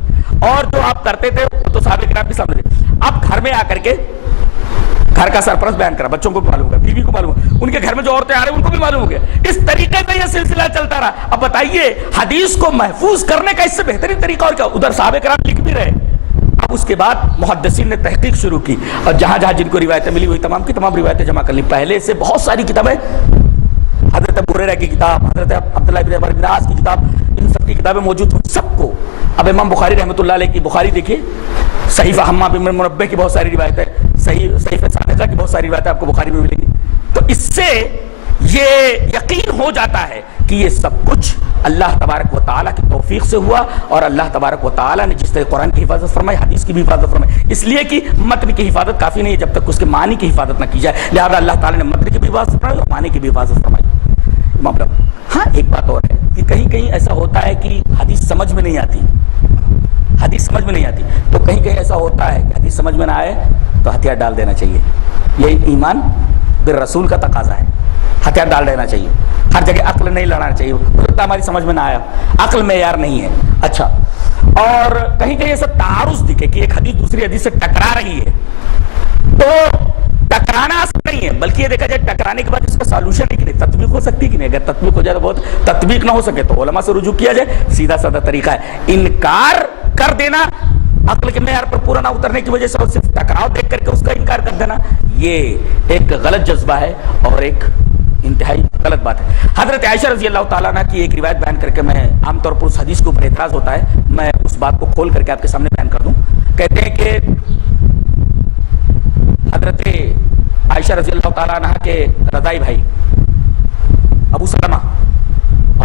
اور جو آپ کرتے تھے تو صحابہ کرام کے سامنے تھے۔ اب گھر میں آ کر کے گھر کا سرپرست بیان کرا، بچوں کو بھی معلوم ہوگا، بیوی کو معلوم ہوگا، ان کے گھر میں جو عورتیں آ رہی ہیں ان کو بھی معلوم ہو گیا۔ اس طریقے سے یہ سلسلہ چلتا رہا۔ اب بتائیے حدیث کو محفوظ کرنے کا اس سے بہترین طریقہ اور کیا؟ ادھر صحابہ کرام لکھ بھی رہے، اب اس کے بعد محدثین نے تحقیق شروع کی، اور جہاں جہاں جن کو روایتیں ملی وہی تمام کی تمام روایتیں جمع کر لی۔ پہلے سے بہت ساری کتابیں، حضرت ابو ہریرہ کی کتاب، حضرت عبداللہ بن عمر بن عاص کی کتاب، ان سب کی کتابیں موجود ہیں سب کو۔ اب امام بخاری رحمۃ اللہ علیہ کی بخاری دیکھیے، صحیفہ حماد بن منبہ کی بہت ساری روایتیں، صحیفہ صادقہ کی بہت ساری روایتیں آپ کو بخاری میں ملیں گی۔ تو اس سے یہ یقین ہو جاتا ہے کہ یہ سب کچھ اللہ تبارک و تعالیٰ کی توفیق سے ہوا، اور اللہ تبارک و تعالیٰ نے جس طرح قرآن کی حفاظت فرمائی، حدیث کی بھی حفاظت فرمائی، اس لیے کہ متن کی حفاظت کافی نہیں ہے جب تک اس کے معنی کی حفاظت نہ کی جائے، لہذا اللہ تعالیٰ نے متن کی بھی حفاظت فرمائی اور معنی کی بھی حفاظت فرمائی۔ مطلب ہاں ایک بات اور ہے کہ کہیں کہیں ایسا ہوتا ہے کہ حدیث سمجھ میں نہیں آتی، حدیث سمجھ میں نہیں آتی، تو کہیں کہیں ایسا ہوتا ہے کہ حدیث سمجھ میں نہ آئے تو ہتھیار ڈال دینا چاہیے۔ یہ ایمان بالرسول کا تقاضا ہے، ہتھیار ڈال دینا چاہیے، ہر جگہ عقل نہیں لڑانا چاہیے، ہماری سمجھ میں نہ آیا، عقل معیار نہیں ہے۔ اچھا، اور کہیں کہیں ایسا تعارض دکھے کہ ایک حدیث دوسری حدیث سے ٹکرا رہی ہے، تو ٹکرانا اصل نہیں ہے، بلکہ یہ دیکھا جائے ٹکرانے کے بعد اس کا سالوشن ہے کہ نہیں، تطبیق ہو سکتی کہ نہیں۔ اگر تطبیق ہو جائے تو بہت، تطبیق نہ ہو سکے تو علماء سے رجوع کیا جائے، سیدھا سادہ طریقہ ہے۔ انکار کر دینا، عقل کے معیار پر پورا نہ اترنے کی وجہ سے اور صرف ٹکراؤ دیکھ کر کے اس کا انکار کر دینا، یہ ایک غلط جذبہ ہے اور ایک انتہائی غلط بات ہے۔ حضرت عائشہ رضی اللہ تعالیٰ عنہ کی ایک روایت بیان کر کے، میں عام طور پر اس حدیث کے اوپر اعتراض ہوتا ہے، میں اس بات کو کھول کر کے آپ کے سامنے بیان کر دوں۔ کہتے ہیں کہ حضرت عائشہ رضی اللہ تعالیٰ عنہ کے رضائی بھائی ابو سلمہ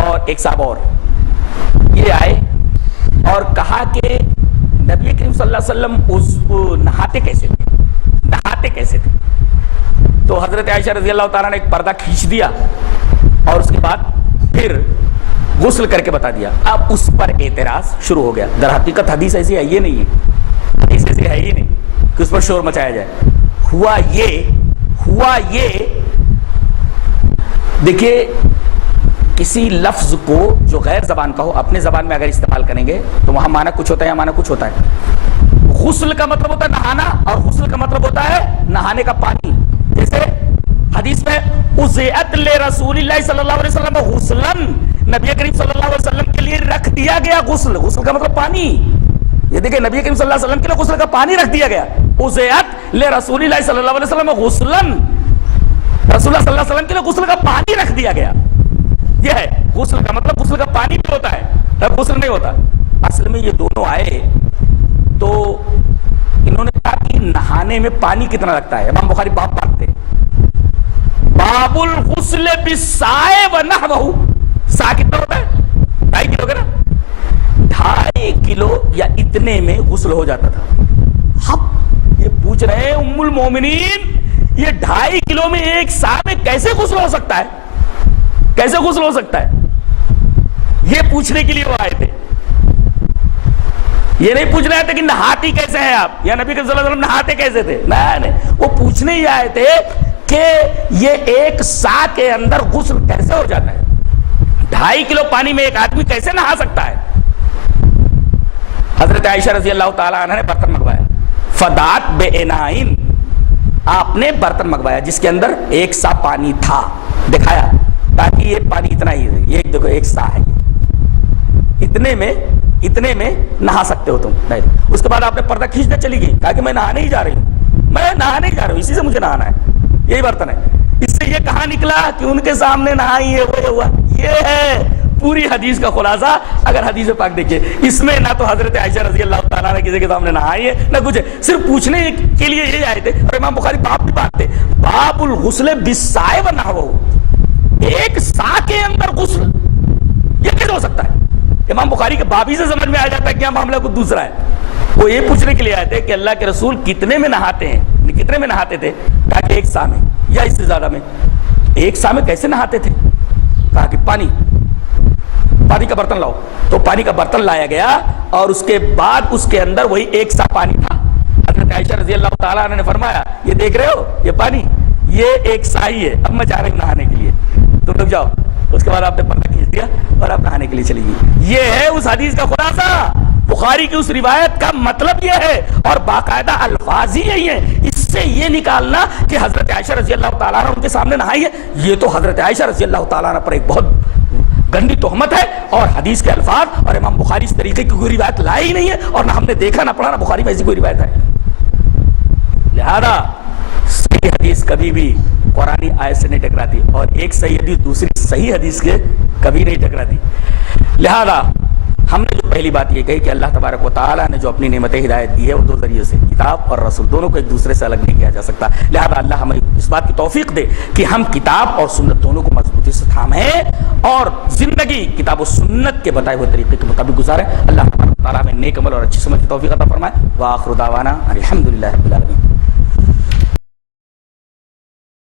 اور ایک صاحب اور یہ آئے اور کہا کہ نبی کریم صلی اللہ علیہ وسلم نہاتے کیسے تھے، نہاتے کیسے تھے؟ تو حضرت عائشہ رضی اللہ تعالیٰ نے ایک پردہ کھینچ دیا اور اس کے بعد پھر غسل کر کے بتا دیا۔ اب اس پر اعتراض شروع ہو گیا۔ در حقیقت حدیث ایسی ہے یہ نہیں ہے، حدیث ایسی ہے ہی نہیں کہ اس پر شور مچایا جائے۔ ہوا یہ دیکھیے، کسی لفظ کو جو غیر زبان کا ہو اپنے زبان میں اگر استعمال کریں گے تو وہاں معنی کچھ ہوتا ہے یا معنی کچھ ہوتا ہے۔ غسل کا مطلب ہوتا ہے نہانا، اور غسل کا مطلب ہوتا ہے نہانے کا پانی۔ جیسے حدیث میں اُزِئَتْ لِرَسُولِ اللَّهِ صلی اللہ علیہ وسلم غسلاً، نبی کریم صلی اللہ علیہ وسلم کے لیے رکھ دیا گیا غسل۔ غسل کا مطلب پانی۔ یہ دیکھیں نبی کریم صلی اللہ علیہ وسلم کے لیے غسل کا پانی رکھ دیا گیا۔ اُزِئَتْ لِرَسُولِ اللَّهِ صلی اللہ علیہ وسلم غسلاً، رسول اللہ صلی اللہ علیہ وسلم کے لیے غسل کا پانی رکھ دیا گیا۔ یہ ہے غسل کا مطلب، غسل کا پانی بھی ہوتا ہے، غسل نہیں ہوتا۔ اصل میں یہ دونوں آئے تو انہوں نے کہا کہ نہانے میں پانی کتنا لگتا ہے۔ امام بخاری باب باندھتے ہیں، باب الغسل بالساء ونحوہ۔ سا کتنا ہوتا ہے؟ 2.5 کلو کا نا، 2.5 کلو یا اتنے میں غسل ہو جاتا تھا۔ ہم یہ پوچھ رہے ہیں ام المومنین، یہ 2.5 کلو میں ایک سا میں کیسے غسل ہو سکتا ہے؟ کیسے غسل ہو سکتا ہے؟ یہ پوچھنے کے لیے وہ آئے تھے۔ یہ نہیں پوچھ رہے تھے کہ نہاتی کیسے ہیں آپ، یا نبی صلی اللہ علیہ وسلم نہاتے کیسے تھے، نہیں، وہ پوچھنے ہی آئے تھے کہ یہ ایک سا کے اندر غسل کیسے ہو جاتا ہے، 2.5 کلو پانی میں ایک آدمی کیسے نہا سکتا ہے۔ حضرت عائشہ رضی اللہ تعالیٰ عنہ نے برتن منگوایا، فدات بے انائن، آپ نے برتن منگوایا جس کے اندر ایک سا پانی تھا، دکھایا تاکہ یہ پانی اتنا ہی ہے، یہ دیکھو ایک سا ہے، یہ اتنے میں اتنے میں نہا سکتے ہو تم. نہیں. اس کے بعد آپ نے پردہ کھینچنے چلی گئی, کہا کہ میں نہانے ہی جا رہی ہوں, میں نہانے ہی جا رہی ہوں, اسی سے مجھے نہانا ہے, یہی برتن ہے. اس سے یہ کہاں نکلا کہ ان کے سامنے نہائی ہے, وہ ہوا. یہ ہے پوری حدیث کا خلاصہ. اگر حدیث پاک دیکھیے, اس میں نہ تو حضرت عائشہ رضی اللہ تعالیٰ نے کسی کے سامنے نہائی ہے نہ کچھ ہے, صرف پوچھنے کے لیے یہ آئے تھے. اور امام بخاری باب بھی بات تھے, باب الغسل بالسائے و نحوہ, ایک سا کے اندر غسل, یہ کیسے ہو سکتا ہے؟ امام بخاری کے بابی سے سمجھ میں آ جاتا ہے کہ یہ معاملہ کچھ دوسرا ہے. وہ یہ پوچھنے کے لیے آئے تھے کہ اللہ کے رسول کتنے میں نہاتے ہیں, کتنے میں نہاتے تھے؟ کہا کہ ایک سا میں یا اس سے زیادہ میں. ایک سا میں کیسے نہاتے تھے؟ کہا کہ پانی کا برتن لاؤ. تو پانی کا برتن لایا گیا اور اس کے بعد اس کے اندر وہی ایک سا پانی تھا. حضرت عائشہ رضی اللہ تعالیٰ عنہ نے فرمایا, یہ دیکھ رہے ہو یہ پانی, یہ ایک سا ہی ہے, اب میں جا رہی ہوں نہانے کے لیے, تم لوگ جاؤ. اس کے بعد آپ نے پردہ کھینچ دیا اور آپ نہانے کے لیے چلی گئی. یہ ہے اس حدیث کا خلاصہ. بخاری کی اس روایت کا مطلب یہ ہے, اور باقاعدہ الفاظ ہی یہی ہیں. اس سے یہ نکالنا کہ حضرت عائشہ رضی اللہ تعالیٰ عنہ ان کے سامنے نہائی ہے, یہ تو حضرت عائشہ رضی اللہ تعالیٰ عنہ پر ایک بہت گندی تہمت ہے. اور حدیث کے الفاظ اور امام بخاری اس طریقے کی کوئی روایت لائی ہی نہیں ہے, اور نہ ہم نے دیکھا نہ پڑھا, نہ بخاری میں ایسی کوئی روایت ہے. لہذا صحیح حدیث کبھی بھی قرآنی آیت سے نہیں ٹکراتی, اور ایک صحیح حدیث دوسری صحیح حدیث کے کبھی نہیں ٹکراتی. لہذا ہم نے جو پہلی بات یہ کہی کہ اللہ تبارک و تعالیٰ نے جو اپنی نعمت ہدایت دی ہے وہ دو ذریعے سے, کتاب اور رسول, دونوں کو ایک دوسرے سے الگ نہیں کیا جا سکتا. لہذا اللہ ہمیں اس بات کی توفیق دے کہ ہم کتاب اور سنت دونوں کو مضبوطی سے تھامیں اور زندگی کتاب و سنت کے بتائے ہوئے طریقے کے مطابق گزاریں. اللہ تبارک و تعالیٰ ہمیں نیک عمل اور اچھی سمجھ کی توفیق عطا فرمائے. وآخر دعوانا الحمدللہ رب العالمین.